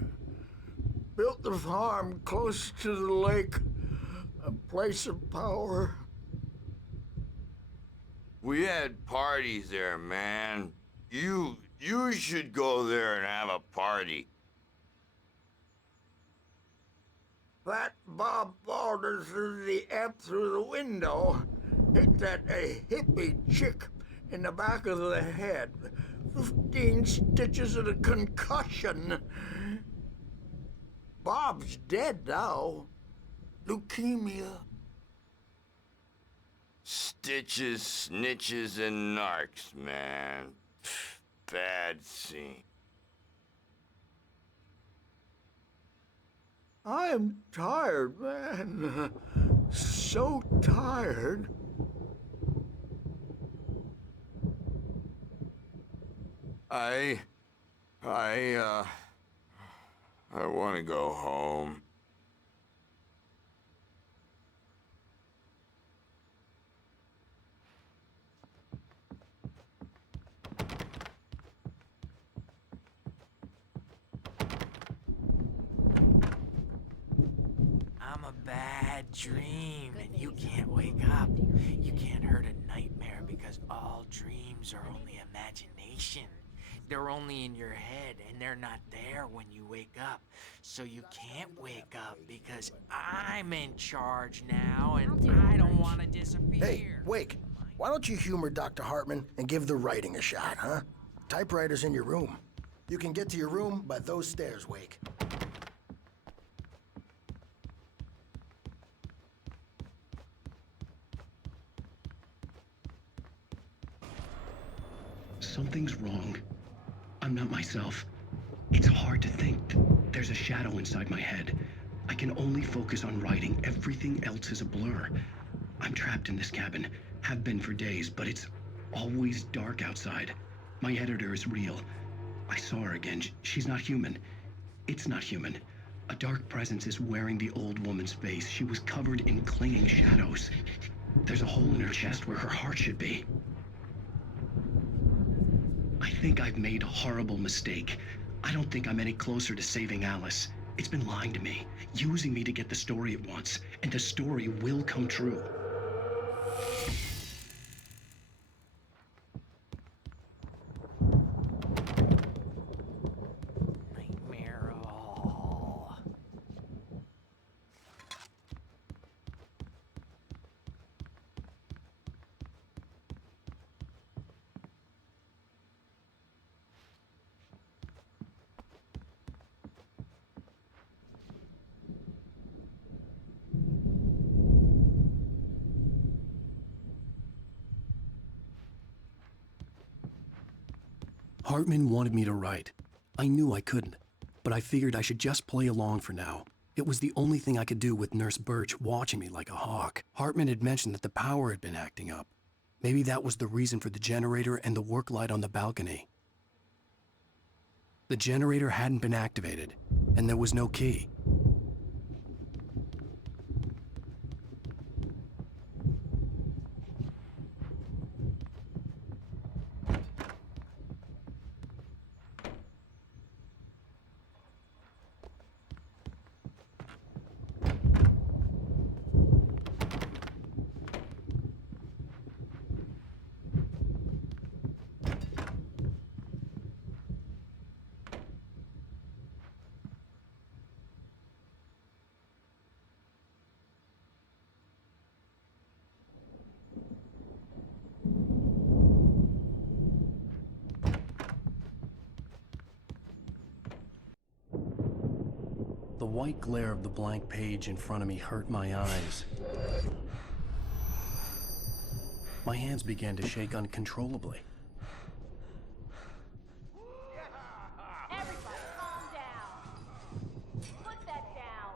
Built the farm close to the lake, a place of power. We had parties there, man. You should go there and have a party. That Bob Balder threw the amp through the window, hit that hippie chick in the back of the head. 15 stitches and a concussion. Bob's dead now. Leukemia. Stitches, snitches, and narcs, man. Pfft, bad scene. I'm tired, man. So tired. I want to go home. I'm a bad dream, and you can't wake up. You can't hurt a nightmare because all dreams are only imagination. They're only in your head, and they're not there when you wake up. So you can't wake up because I'm in charge now, and I don't want to disappear. Hey, Wake, why don't you humor Dr. Hartman and give the writing a shot, huh? Typewriter's in your room. You can get to your room by those stairs, Wake. Something's wrong. I'm not myself. It's hard to think. There's a shadow inside my head. I can only focus on writing. Everything else is a blur. I'm trapped in this cabin. Have been for days, but it's always dark outside. My editor is real. I saw her again. She's not human. It's not human. A dark presence is wearing the old woman's face. She was covered in clinging shadows. There's a hole in her chest where her heart should be. I think I've made a horrible mistake. I don't think I'm any closer to saving Alice. It's been lying to me, using me to get the story it wants, and the story will come true. Nightmare all. Hartman wanted me to write. I knew I couldn't, but I figured I should just play along for now. It was the only thing I could do with Nurse Birch watching me like a hawk. Hartman had mentioned that the power had been acting up. Maybe that was the reason for the generator and the work light on the balcony. The generator hadn't been activated, and there was no key. The white glare of the blank page in front of me hurt my eyes. My hands began to shake uncontrollably. Everybody, calm down. Put that down.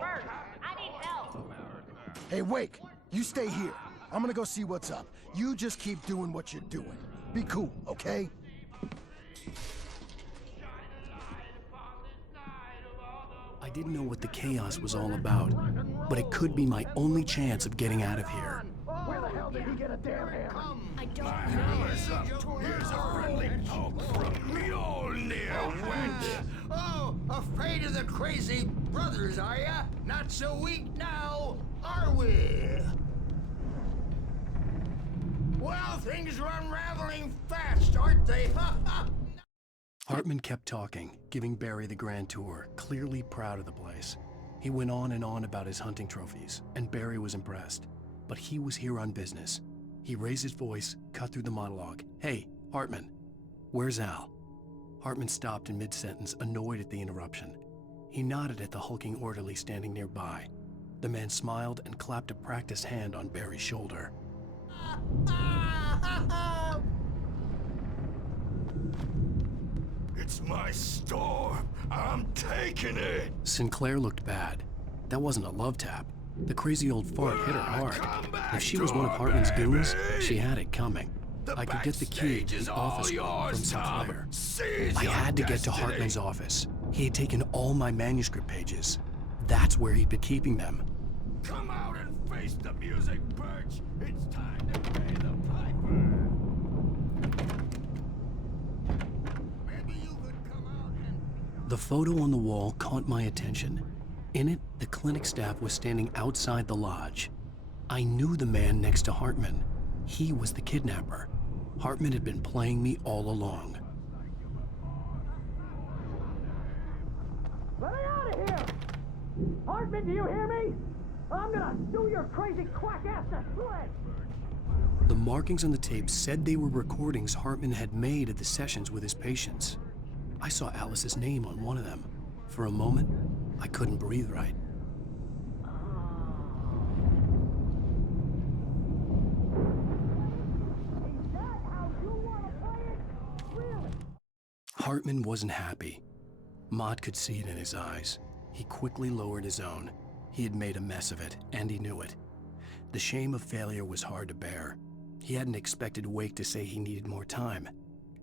Bert, I need help. Hey, Wake, you stay here. I'm gonna go see what's up. You just keep doing what you're doing. Be cool, okay? I didn't know what the chaos was all about, but it could be my only chance of getting out of here. Where the hell did he get a damn hammer? I don't My hammer's up. Here's a friendly poke from Mjolnir, wench. Oh, afraid of the crazy brothers, are ya? Not so weak now, are we? Well, things are unraveling fast, aren't they? Ha ha! Hartman kept talking, giving Barry the grand tour, clearly proud of the place. He went on and on about his hunting trophies, and Barry was impressed. But he was here on business. He raised his voice, cut through the monologue. Hey, Hartman, where's Al? Hartman stopped in mid-sentence, annoyed at the interruption. He nodded at the hulking orderly standing nearby. The man smiled and clapped a practiced hand on Barry's shoulder. It's my storm. I'm taking it. Sinclair looked bad. That wasn't a love tap. The crazy old fart hit her hard. If she was one of Hartman's goons, she had it coming. I could get the key to the office from Sinclair. I had to get to Hartman's office. He had taken all my manuscript pages. That's where he'd been keeping them. Come out and face the music, Birch. It's time to pay the piper. Maybe you could come out and... The photo on the wall caught my attention. In it, the clinic staff was standing outside the lodge. I knew the man next to Hartman. He was the kidnapper. Hartman had been playing me all along. Let me out of here! Hartman, do you hear me? I'm gonna sue your crazy quack ass to shreds! The markings on the tape said they were recordings Hartman had made at the sessions with his patients. I saw Alice's name on one of them. For a moment, I couldn't breathe right. Is that how you want to play it? Really? Hartman wasn't happy. Mott could see it in his eyes. He quickly lowered his own. He had made a mess of it, and he knew it. The shame of failure was hard to bear. He hadn't expected Wake to say he needed more time,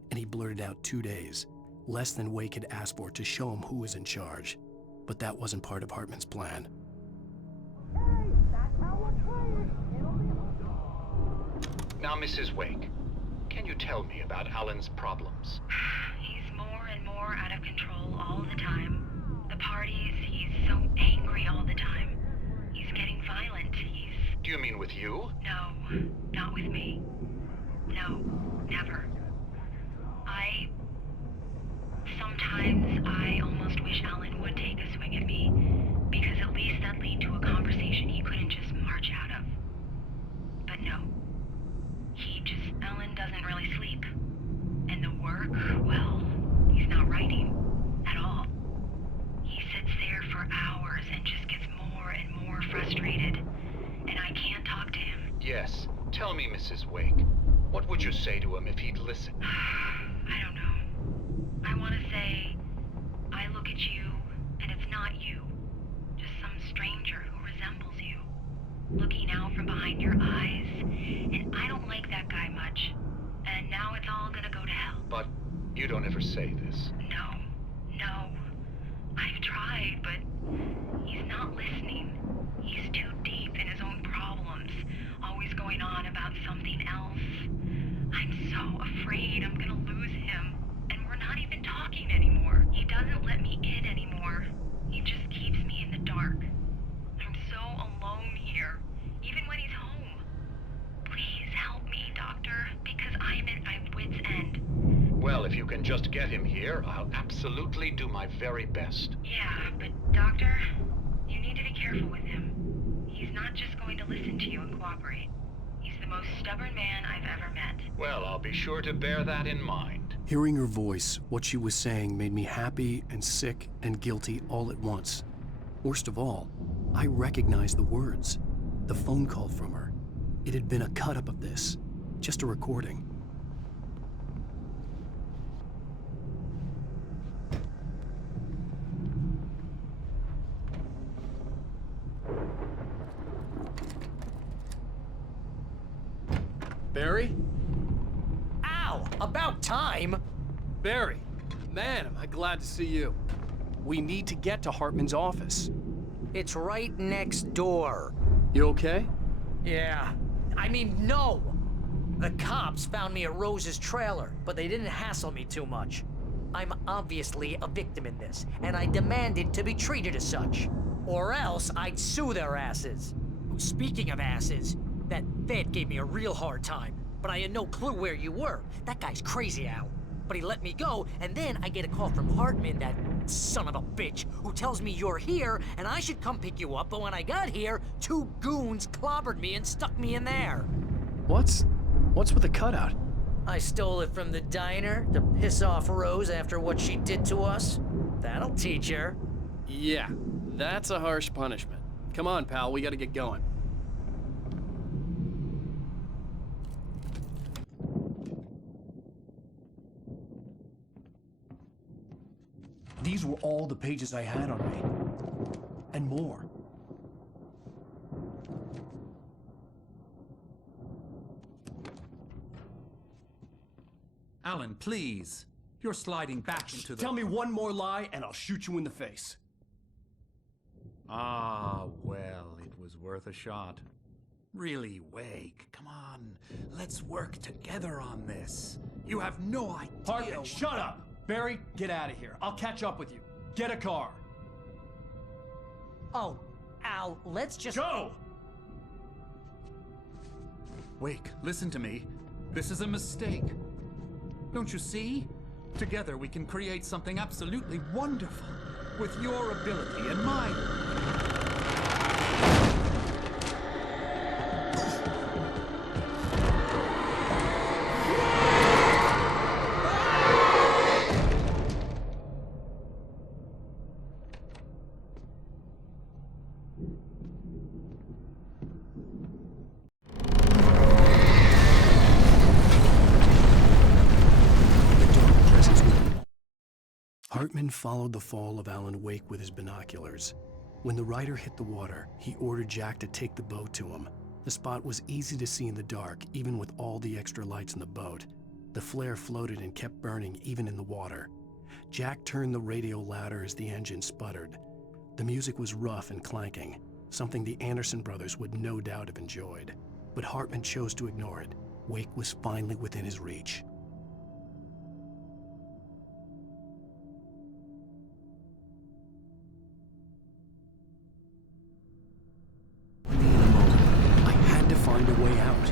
and he blurted out 2 days, less than Wake had asked for to show him who was in charge. But that wasn't part of Hartman's plan. Hey, that's how we'll play it. It'll be... Now, Mrs. Wake, can you tell me about Alan's problems? He's more and more out of control all the time. The parties, he's so angry all the time. He's getting violent. Do you mean with you? No, not with me. No, never. Sometimes I almost wish Alan would take a swing at me, because at least that'd lead to a conversation he couldn't just march out of. But no. Alan doesn't really sleep. And the work, well, he's not writing at all. He sits there for hours and just gets more and more frustrated. And I can't talk to him. Yes. Tell me, Mrs. Wake. What would you say to him if he'd listen? I don't know. I want to say, I look at you, and it's not you. Just some stranger who resembles you. Looking out from behind your eyes, and I don't like that guy much. And now it's all gonna go to hell. But you don't ever say this. No. I've tried, but he's not listening. He's too deep in his own problems, always going on about something else. I'm so afraid I'm gonna lose him, and we're not even talking anymore. He doesn't let me in anymore. He just keeps me in the dark. I'm so alone here, even when he's home. Please help me, Doctor, because I'm at my wit's end. Well, if you can just get him here, I'll absolutely do my very best. Yeah, but Doctor, you need to be careful with him. He's not just going to listen to you and cooperate. He's the most stubborn man I've ever met. Well, I'll be sure to bear that in mind. Hearing her voice, what she was saying made me happy and sick and guilty all at once. Worst of all, I recognized the words, the phone call from her. It had been a cut-up of this, just a recording. Barry? Ow! About time! Barry! Man, am I glad to see you. We need to get to Hartman's office. It's right next door. You okay? Yeah. I mean, no! The cops found me at Rose's trailer, but they didn't hassle me too much. I'm obviously a victim in this, and I demanded to be treated as such. Or else I'd sue their asses. Speaking of asses, that vet gave me a real hard time, but I had no clue where you were. That guy's crazy, Al. But he let me go, and then I get a call from Hartman, that son of a bitch, who tells me you're here, and I should come pick you up, but when I got here, 2 goons clobbered me and stuck me in there. What's with the cutout? I stole it from the diner to piss off Rose after what she did to us. That'll teach her. Yeah, that's a harsh punishment. Come on, pal, we gotta get going. These were all the pages I had on me. And more. Alan, please. You're sliding back into the... Tell me one more lie and I'll shoot you in the face. Ah, well, it was worth a shot. Really, Wake, come on. Let's work together on this. You have no idea... Hartman, shut up! Barry, get out of here. I'll catch up with you. Get a car. Oh, Al, let's just... Go! Wake, listen to me. This is a mistake. Don't you see? Together we can create something absolutely wonderful. With your ability and mine. Hartman followed the fall of Alan Wake with his binoculars. When the rider hit the water, he ordered Jack to take the boat to him. The spot was easy to see in the dark, even with all the extra lights in the boat. The flare floated and kept burning even in the water. Jack turned the radio louder as the engine sputtered. The music was rough and clanking, something the Anderson brothers would no doubt have enjoyed. But Hartman chose to ignore it. Wake was finally within his reach. Find a way out.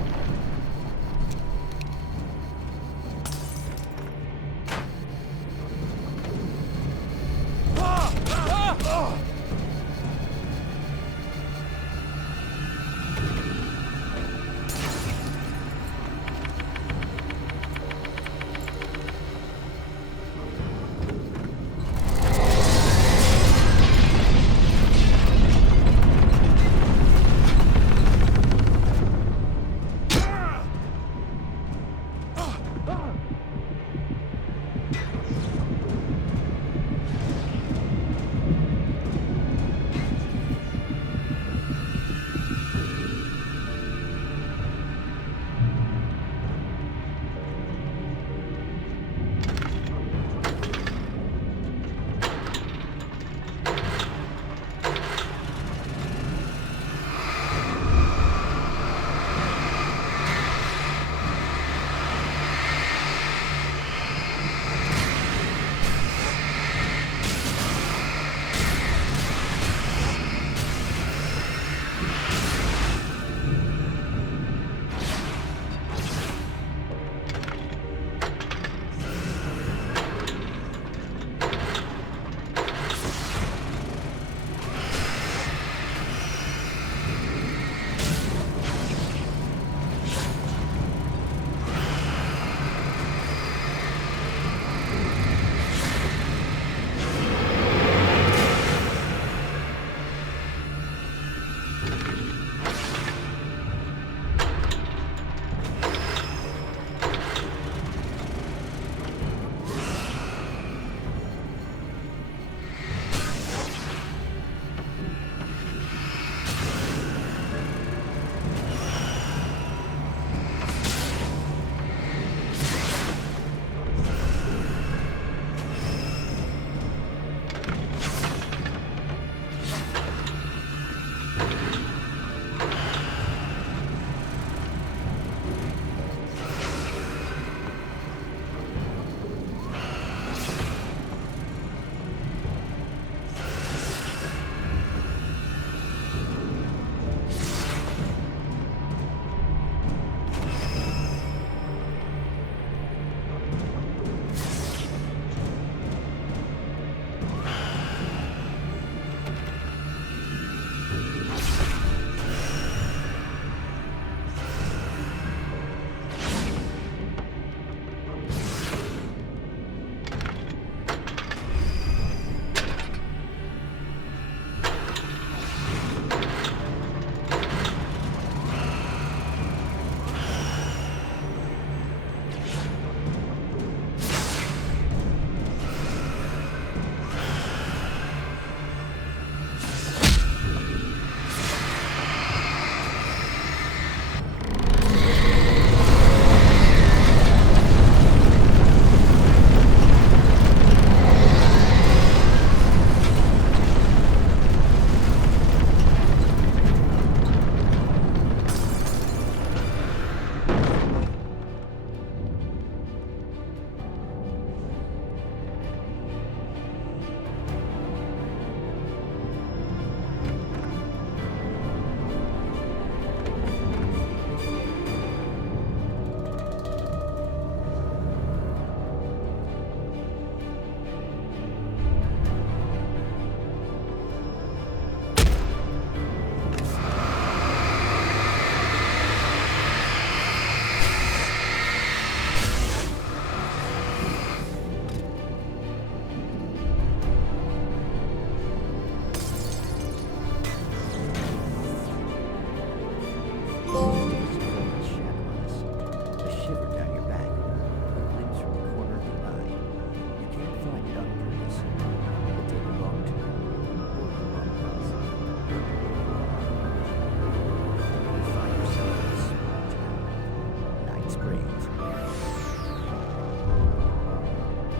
Night Springs.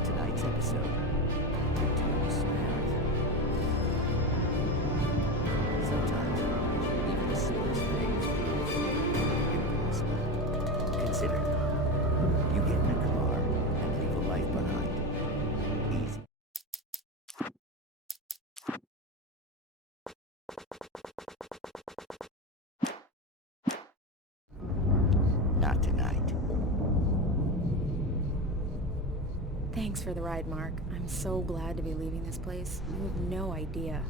Tonight's episode, Two Smells. Sometimes, even the simplest things prove impossible. Consider, you get in a car and leave a life behind. Easy. Not tonight. Thanks for the ride, Mark. I'm so glad to be leaving this place. You have no idea.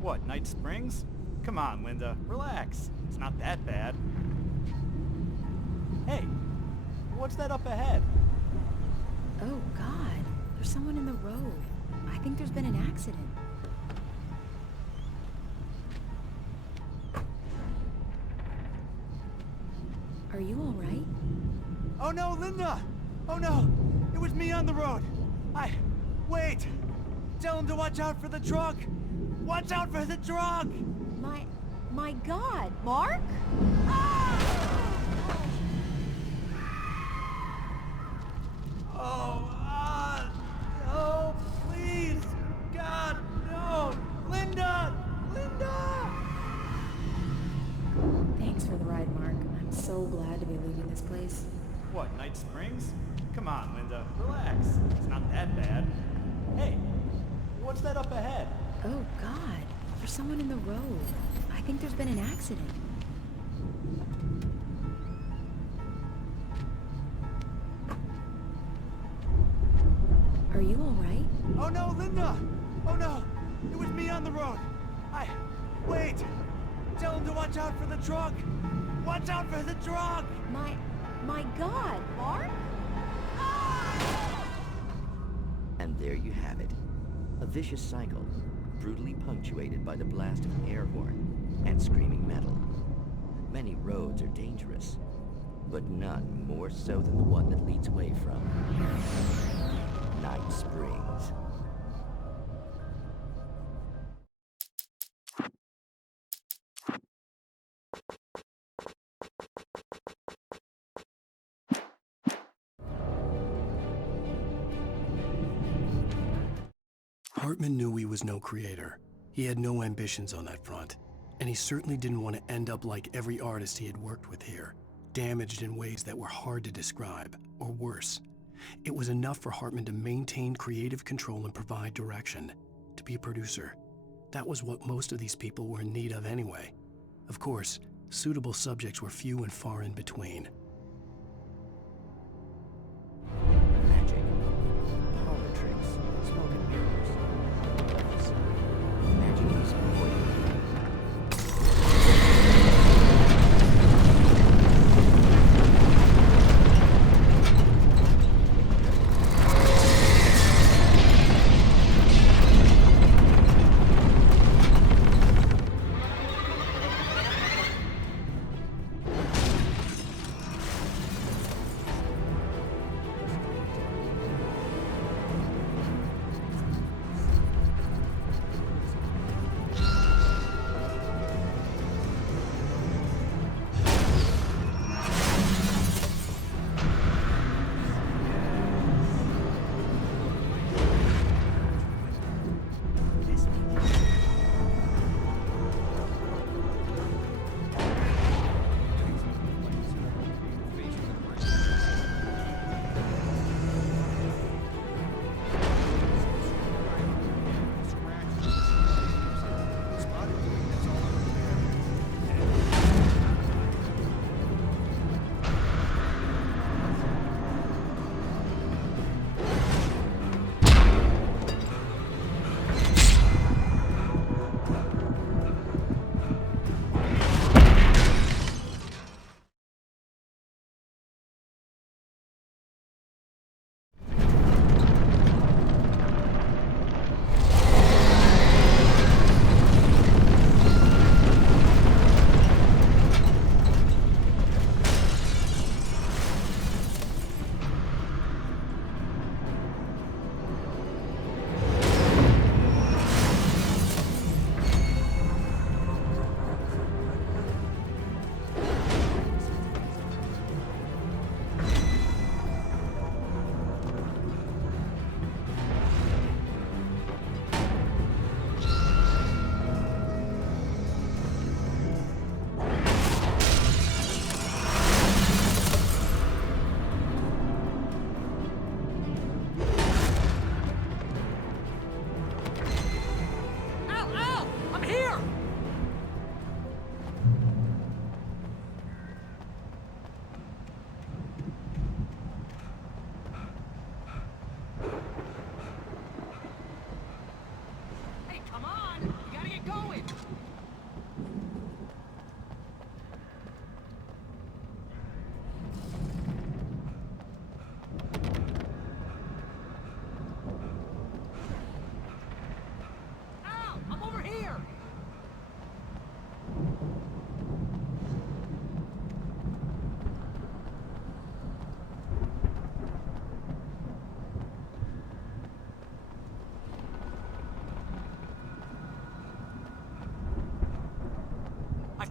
What, Night Springs? Come on, Linda. Relax. It's not that bad. Hey, what's that up ahead? Oh, God. There's someone in the road. I think there's been an accident. Are you all right? Oh no, Linda! Oh no! It was me on the road! Wait! Tell him to watch out for the truck! Watch out for the truck! My God, Mark? Oh, please! God, no! Linda! Linda! Thanks for the ride, Mark. I'm so glad to be leaving this place. What, Night Springs? Come on, Linda. Relax. It's not that bad. Hey, what's that up ahead? Oh, God. There's someone in the road. I think there's been an accident. Are you all right? Oh no, Linda! Oh no! It was me on the road! Wait! Tell him to watch out for the truck! Watch out for the truck! My God, Mark? And there you have it. A vicious cycle, brutally punctuated by the blast of an air horn and screaming metal. Many roads are dangerous, but none more so than the one that leads away from Night Springs. Hartman knew he was no creator. He had no ambitions on that front. And he certainly didn't want to end up like every artist he had worked with here, damaged in ways that were hard to describe, or worse. It was enough for Hartman to maintain creative control and provide direction, to be a producer. That was what most of these people were in need of anyway. Of course, suitable subjects were few and far in between. Magic, parlor tricks, smoke and mirrors, gloves. Imagine these avoiding.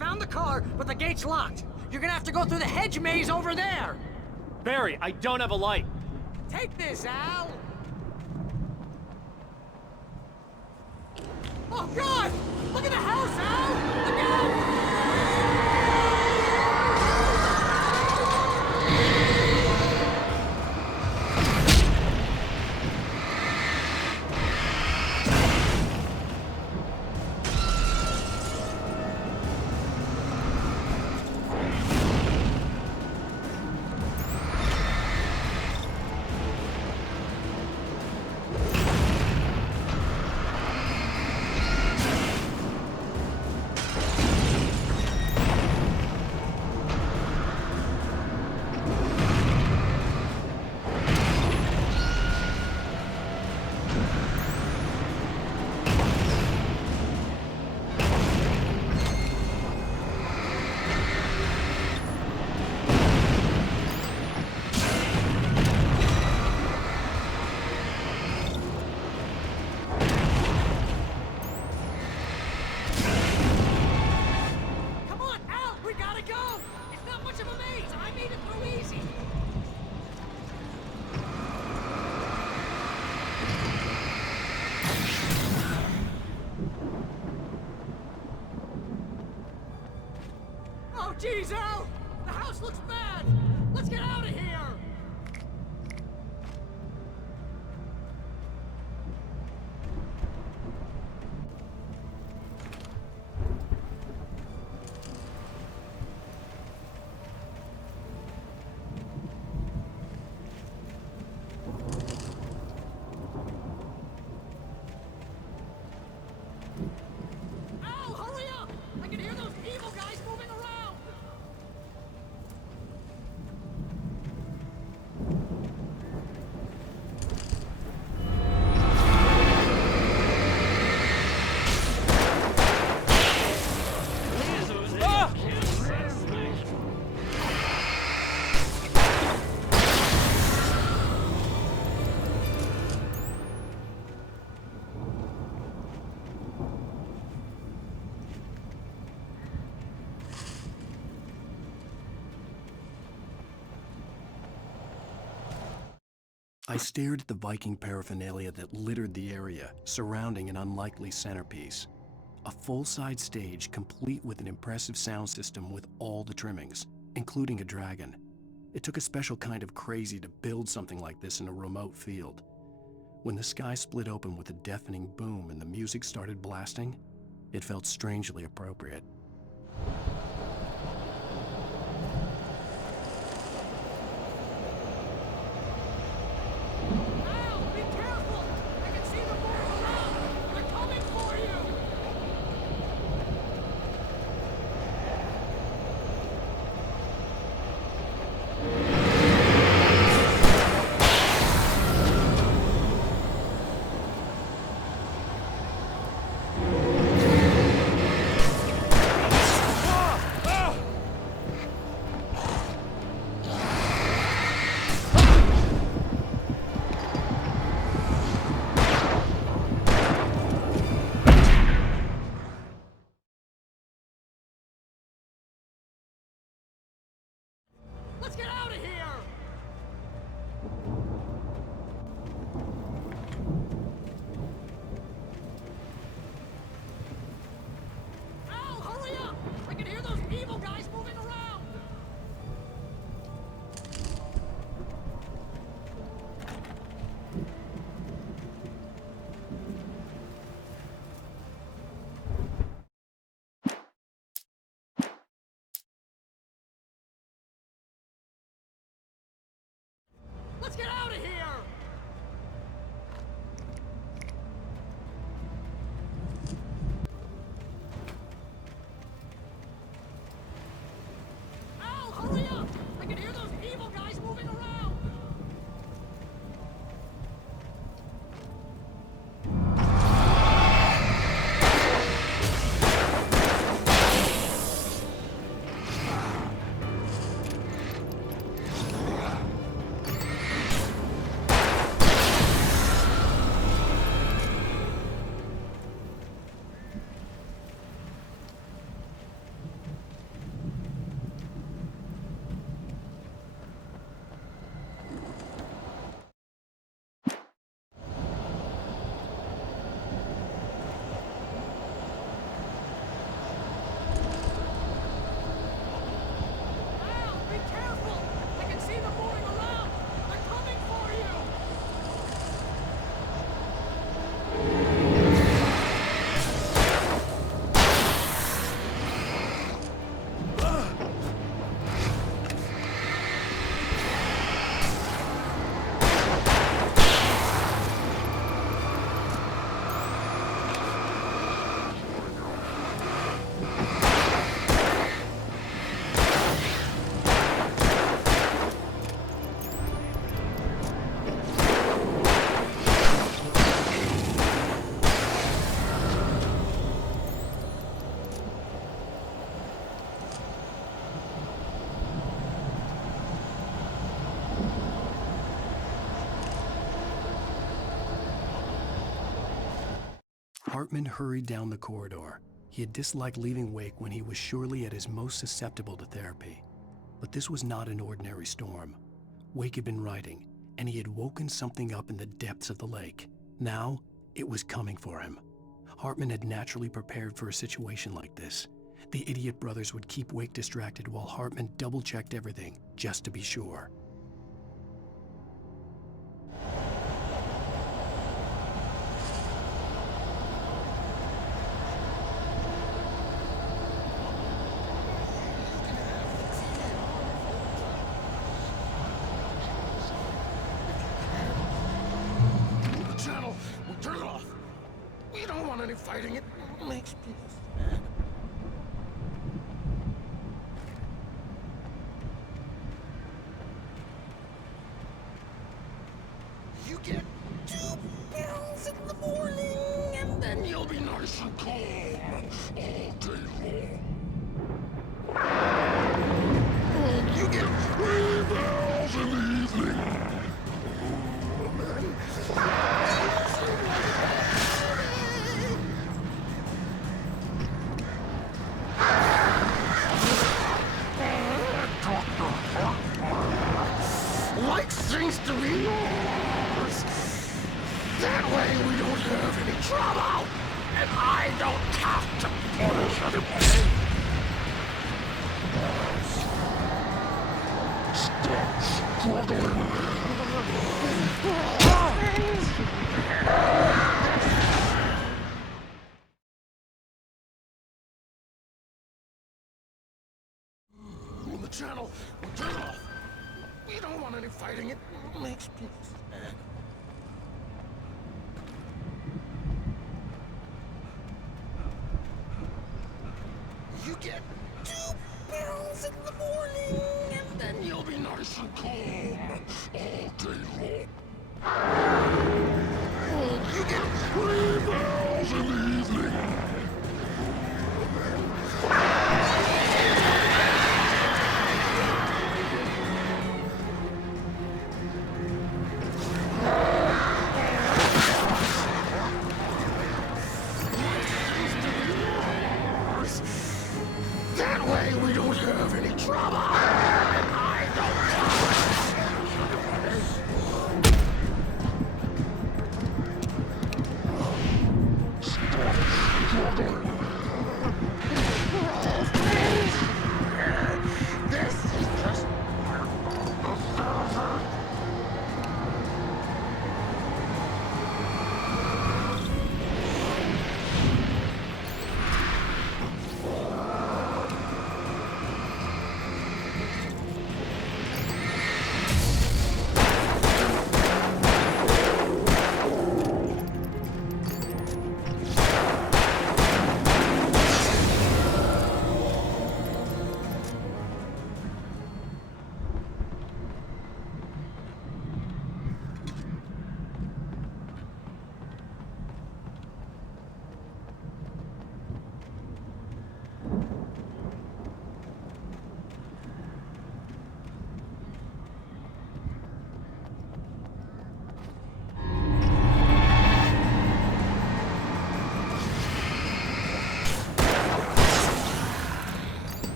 Found the car, but the gate's locked. You're gonna have to go through the hedge maze over there. Barry, I don't have a light. Take this, Al. Oh, God! Look at the house, Al! Look out! Jeez, Al! The house looks bad! Let's get out of here! Al, hurry up! I can hear those evil guys moving around! I stared at the Viking paraphernalia that littered the area, surrounding an unlikely centerpiece. A full-size stage complete with an impressive sound system with all the trimmings, including a dragon. It took a special kind of crazy to build something like this in a remote field. When the sky split open with a deafening boom and the music started blasting, it felt strangely appropriate. Let's get out of here! Al, hurry up! I can hear those evil guys moving around! Hartman hurried down the corridor. He had disliked leaving Wake when he was surely at his most susceptible to therapy. But this was not an ordinary storm. Wake had been writing, and he had woken something up in the depths of the lake. Now, it was coming for him. Hartman had naturally prepared for a situation like this. The idiot brothers would keep Wake distracted while Hartman double-checked everything, just to be sure. Channel, we'll turn it off. We don't want any fighting. It makes me sad. You get 2 pills in the morning, and then you'll be nice and calm all day long. You get 3 pills in the evening. Like things to be yours. That way we don't have any trouble, and I don't have to punish anybody. Stop struggling. The channel, we'll turn it off. We don't want any fighting. It makes me sad. You get 2 pills in the morning, and then you'll be nice and calm all day long. You get 3 pills in the evening. That way we don't have any trouble, and I don't stop struggling. This is just part of the server.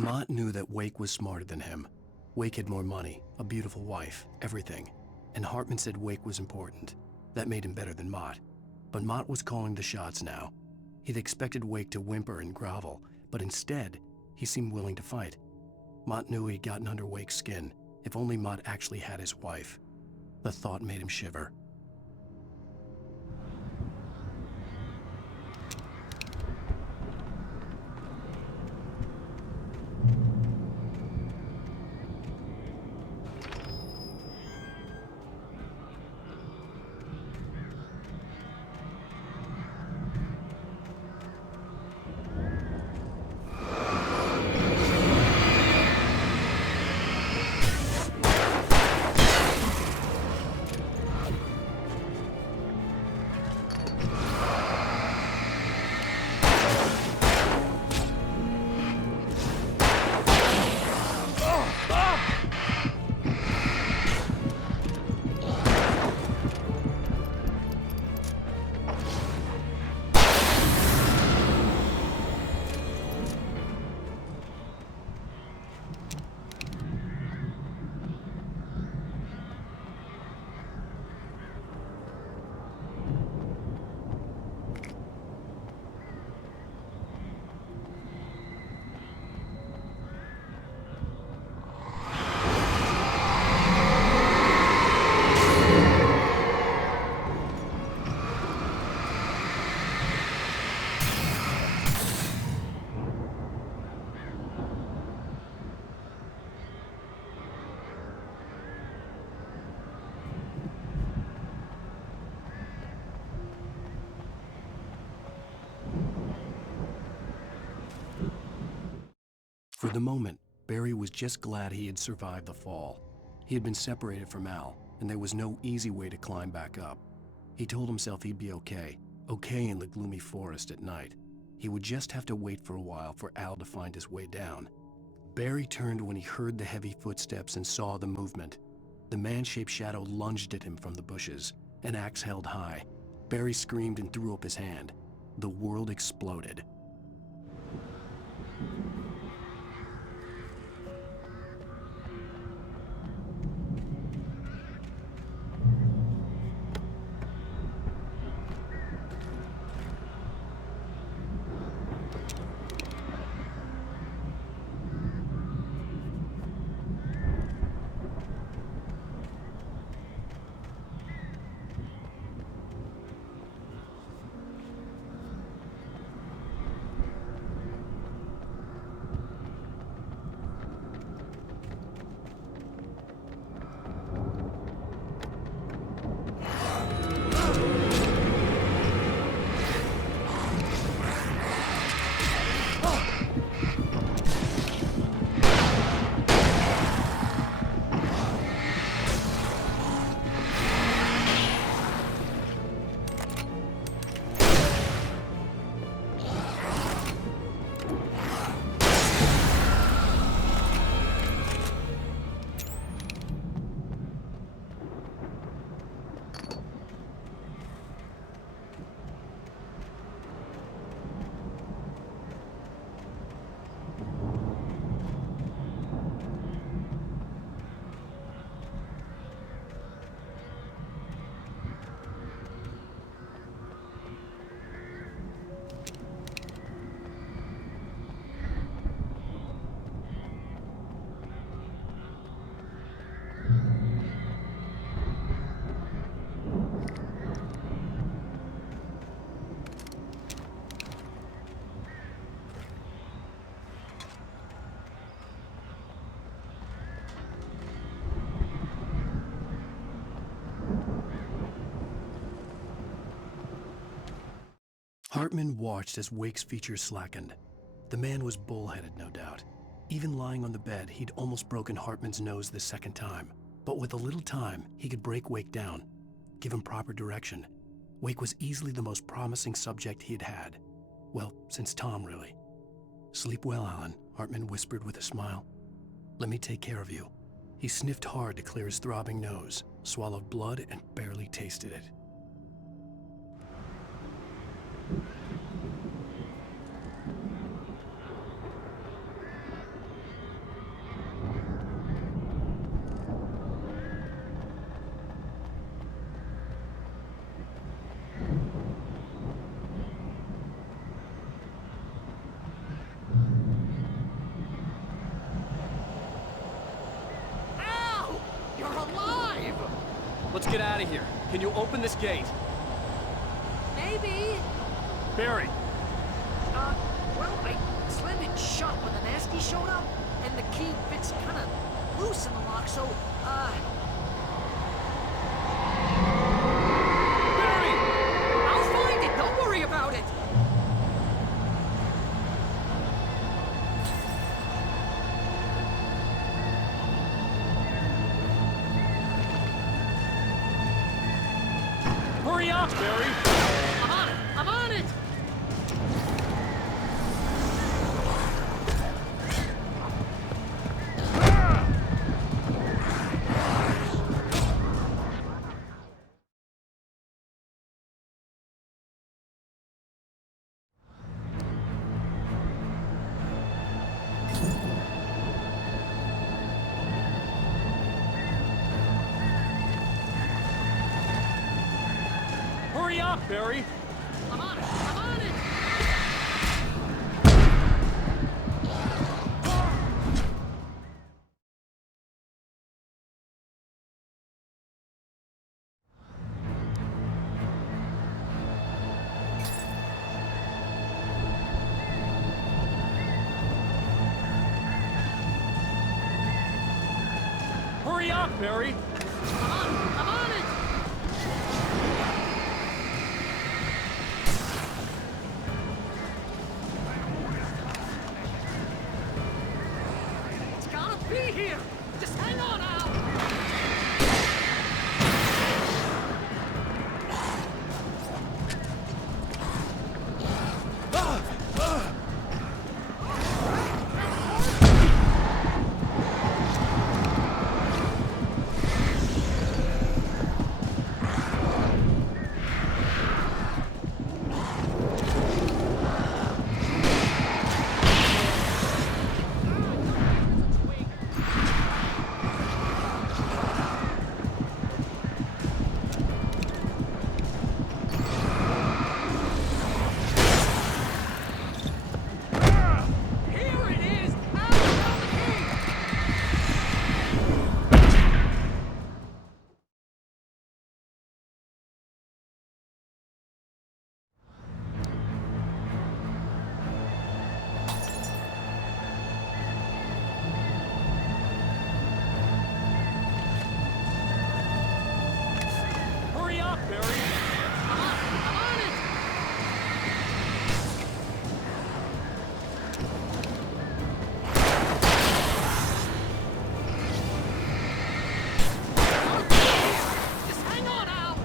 Mott knew that Wake was smarter than him. Wake had more money, a beautiful wife, everything. And Hartman said Wake was important. That made him better than Mott. But Mott was calling the shots now. He'd expected Wake to whimper and grovel, but instead, he seemed willing to fight. Mott knew he'd gotten under Wake's skin. If only Mott actually had his wife. The thought made him shiver. For the moment, Barry was just glad he had survived the fall. He had been separated from Al, and there was no easy way to climb back up. He told himself he'd be okay in the gloomy forest at night. He would just have to wait for a while for Al to find his way down. Barry turned when he heard the heavy footsteps and saw the movement. The man-shaped shadow lunged at him from the bushes, an axe held high. Barry screamed and threw up his hand. The world exploded. Hartman watched as Wake's features slackened. The man was bullheaded, no doubt. Even lying on the bed, he'd almost broken Hartman's nose the second time. But with a little time, he could break Wake down, give him proper direction. Wake was easily the most promising subject he had had. Well, since Tom, really. "Sleep well, Alan," Hartman whispered with a smile. "Let me take care of you." He sniffed hard to clear his throbbing nose, swallowed blood, and barely tasted it. Let's get out of here. Can you open this gate? Maybe. Barry! Well, I slammed it shut when the nasty showed up, and the key fits kind of loose in the lock, so, Barry! I'll find it! Don't worry about it! Hurry up, Barry! I'm on it! I'm on it! Hurry up, Barry! I'm on it! I'm on it! Hurry up, Barry! I'm on it! I'm on it! Barry. I'm on it! Just hang on, Al!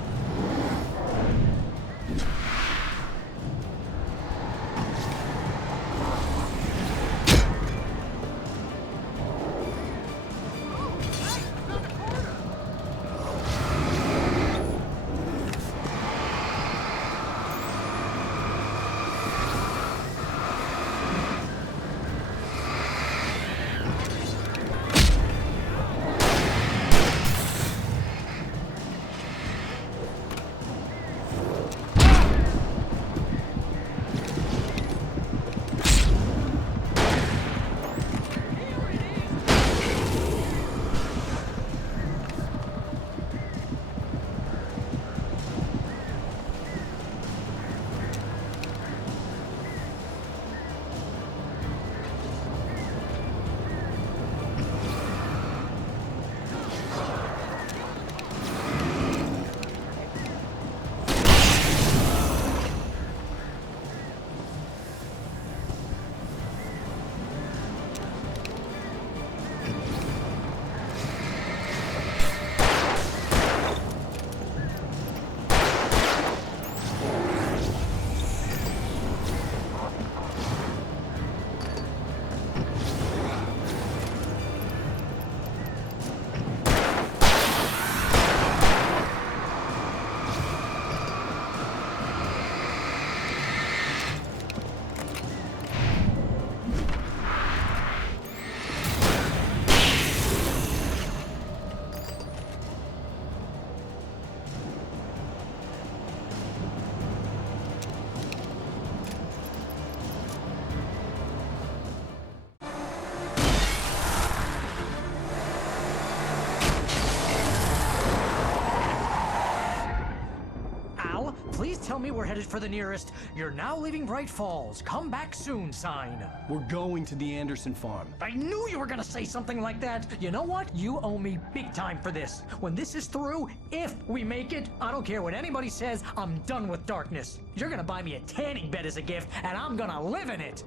Please tell me we're headed for the nearest "You're now leaving Bright Falls. Come back soon" sign. We're going to the Anderson farm. I knew you were gonna say something like that. You know what? You owe me big time for this. When this is through, if we make it, I don't care what anybody says, I'm done with darkness. You're gonna buy me a tanning bed as a gift, and I'm gonna live in it.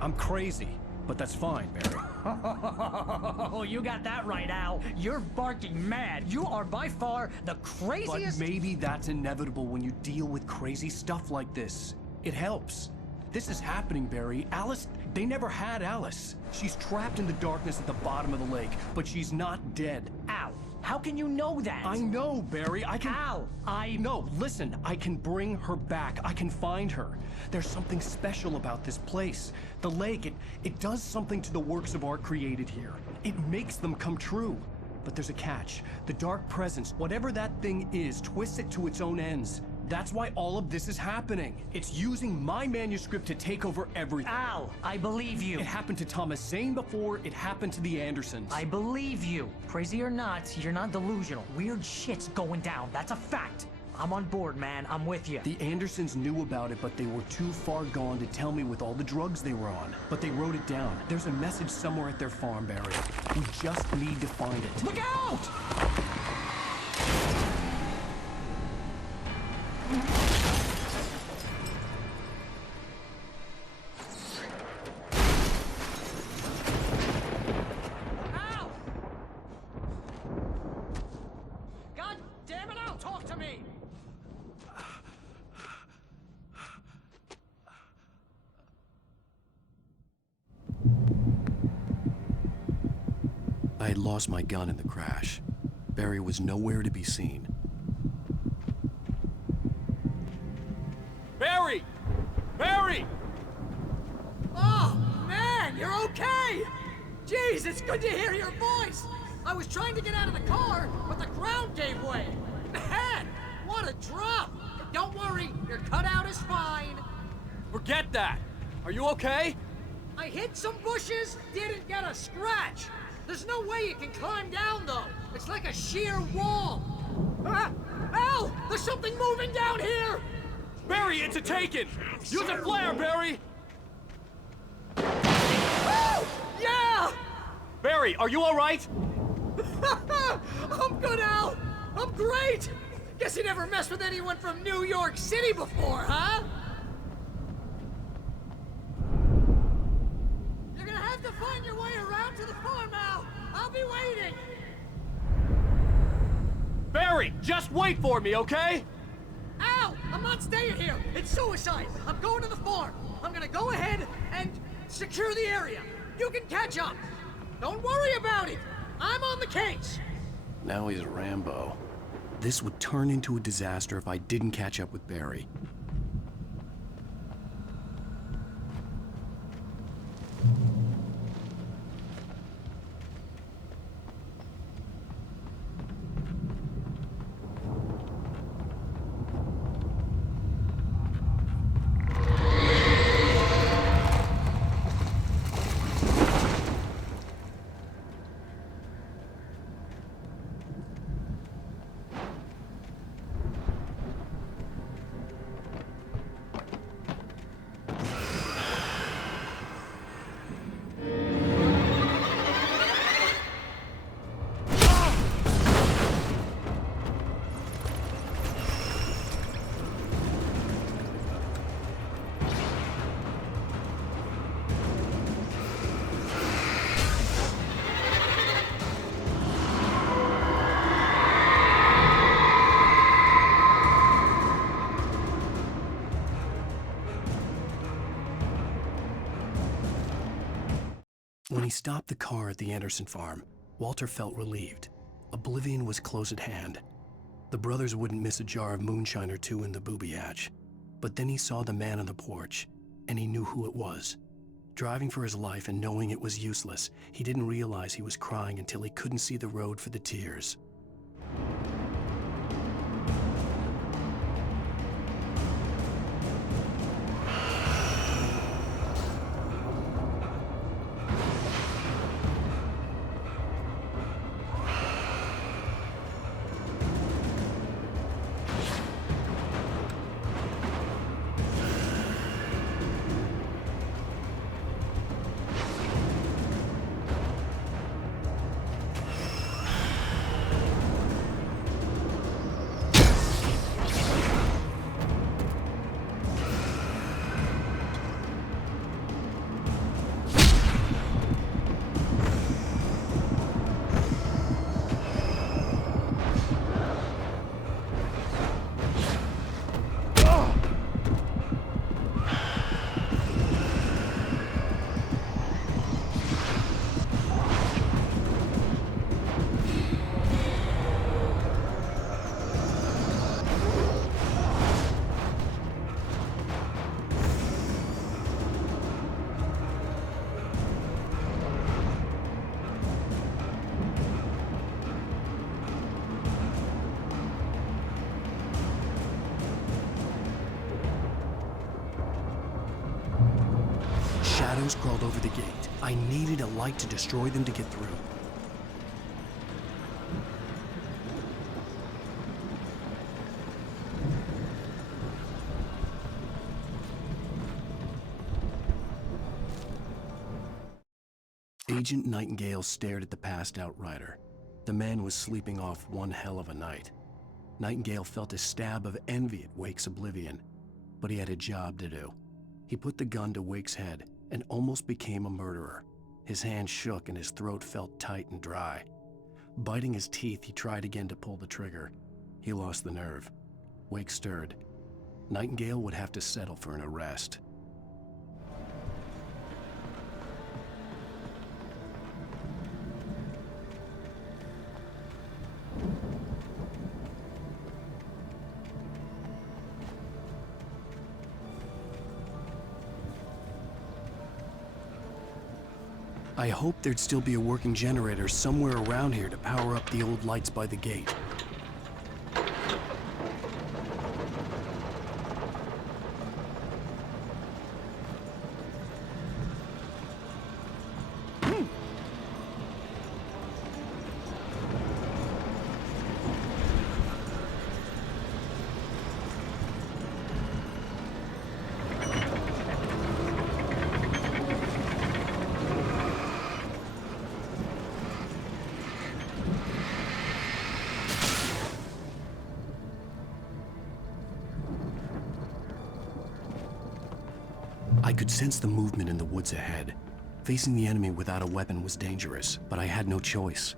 I'm crazy, but that's fine, Barry. Oh, you got that right, Al. You're barking mad. You are by far the craziest— But maybe that's inevitable when you deal with crazy stuff like this. It helps. This is happening, Barry. Alice, they never had Alice. She's trapped in the darkness at the bottom of the lake, but she's not dead. Al, how can you know that? I know, Barry. I can— Al, No, listen. I can bring her back. I can find her. There's something special about this place. The lake, it does something to the works of art created here. It makes them come true. But there's a catch. The dark presence, whatever that thing is, twists it to its own ends. That's why all of this is happening. It's using my manuscript to take over everything. Al, I believe you. It happened to Thomas Zane before, it happened to the Andersons. I believe you. Crazy or not, you're not delusional. Weird shit's going down. That's a fact. I'm on board, man. I'm with you. The Andersons knew about it, but they were too far gone to tell me with all the drugs they were on. But they wrote it down. There's a message somewhere at their farm, Barry. We just need to find it. Look out! Al! God damn it, Al! Talk to me! I had lost my gun in the crash. Barry was nowhere to be seen. Barry! Barry! Oh, man, you're okay! Jeez, it's good to hear your voice! I was trying to get out of the car, but the ground gave way! Man, what a drop! Don't worry, your cutout is fine. Forget that! Are you okay? I hit some bushes, didn't get a scratch. There's no way you can climb down, though. It's like a sheer wall. Al! There's something moving down here! Barry, it's a taken! Use a flare, Barry! Oh! Yeah! Barry, are you all right? I'm good, Al! I'm great! Guess you never messed with anyone from New York City before, huh? You're gonna have to find your way around to the farm, Al! I'll be waiting! Barry, just wait for me, okay? Al! I'm not staying here! It's suicide! I'm going to the farm! I'm gonna go ahead and secure the area! You can catch up! Don't worry about it! I'm on the case! Now he's Rambo. This would turn into a disaster if I didn't catch up with Barry. When he stopped the car at the Anderson farm, Walter felt relieved. Oblivion was close at hand. The brothers wouldn't miss a jar of moonshine or two in the booby hatch. But then he saw the man on the porch, and he knew who it was. Driving for his life and knowing it was useless, he didn't realize he was crying until he couldn't see the road for the tears. Shadows crawled over the gate. I needed a light to destroy them to get through. Agent Nightingale stared at the passed-out rider. The man was sleeping off one hell of a night. Nightingale felt a stab of envy at Wake's oblivion, but he had a job to do. He put the gun to Wake's head and almost became a murderer. His hand shook and his throat felt tight and dry. Biting his teeth, he tried again to pull the trigger. He lost the nerve. Wake stirred. Nightingale would have to settle for an arrest. I hoped there'd still be a working generator somewhere around here to power up the old lights by the gate. I could sense the movement in the woods ahead. Facing the enemy without a weapon was dangerous, but I had no choice.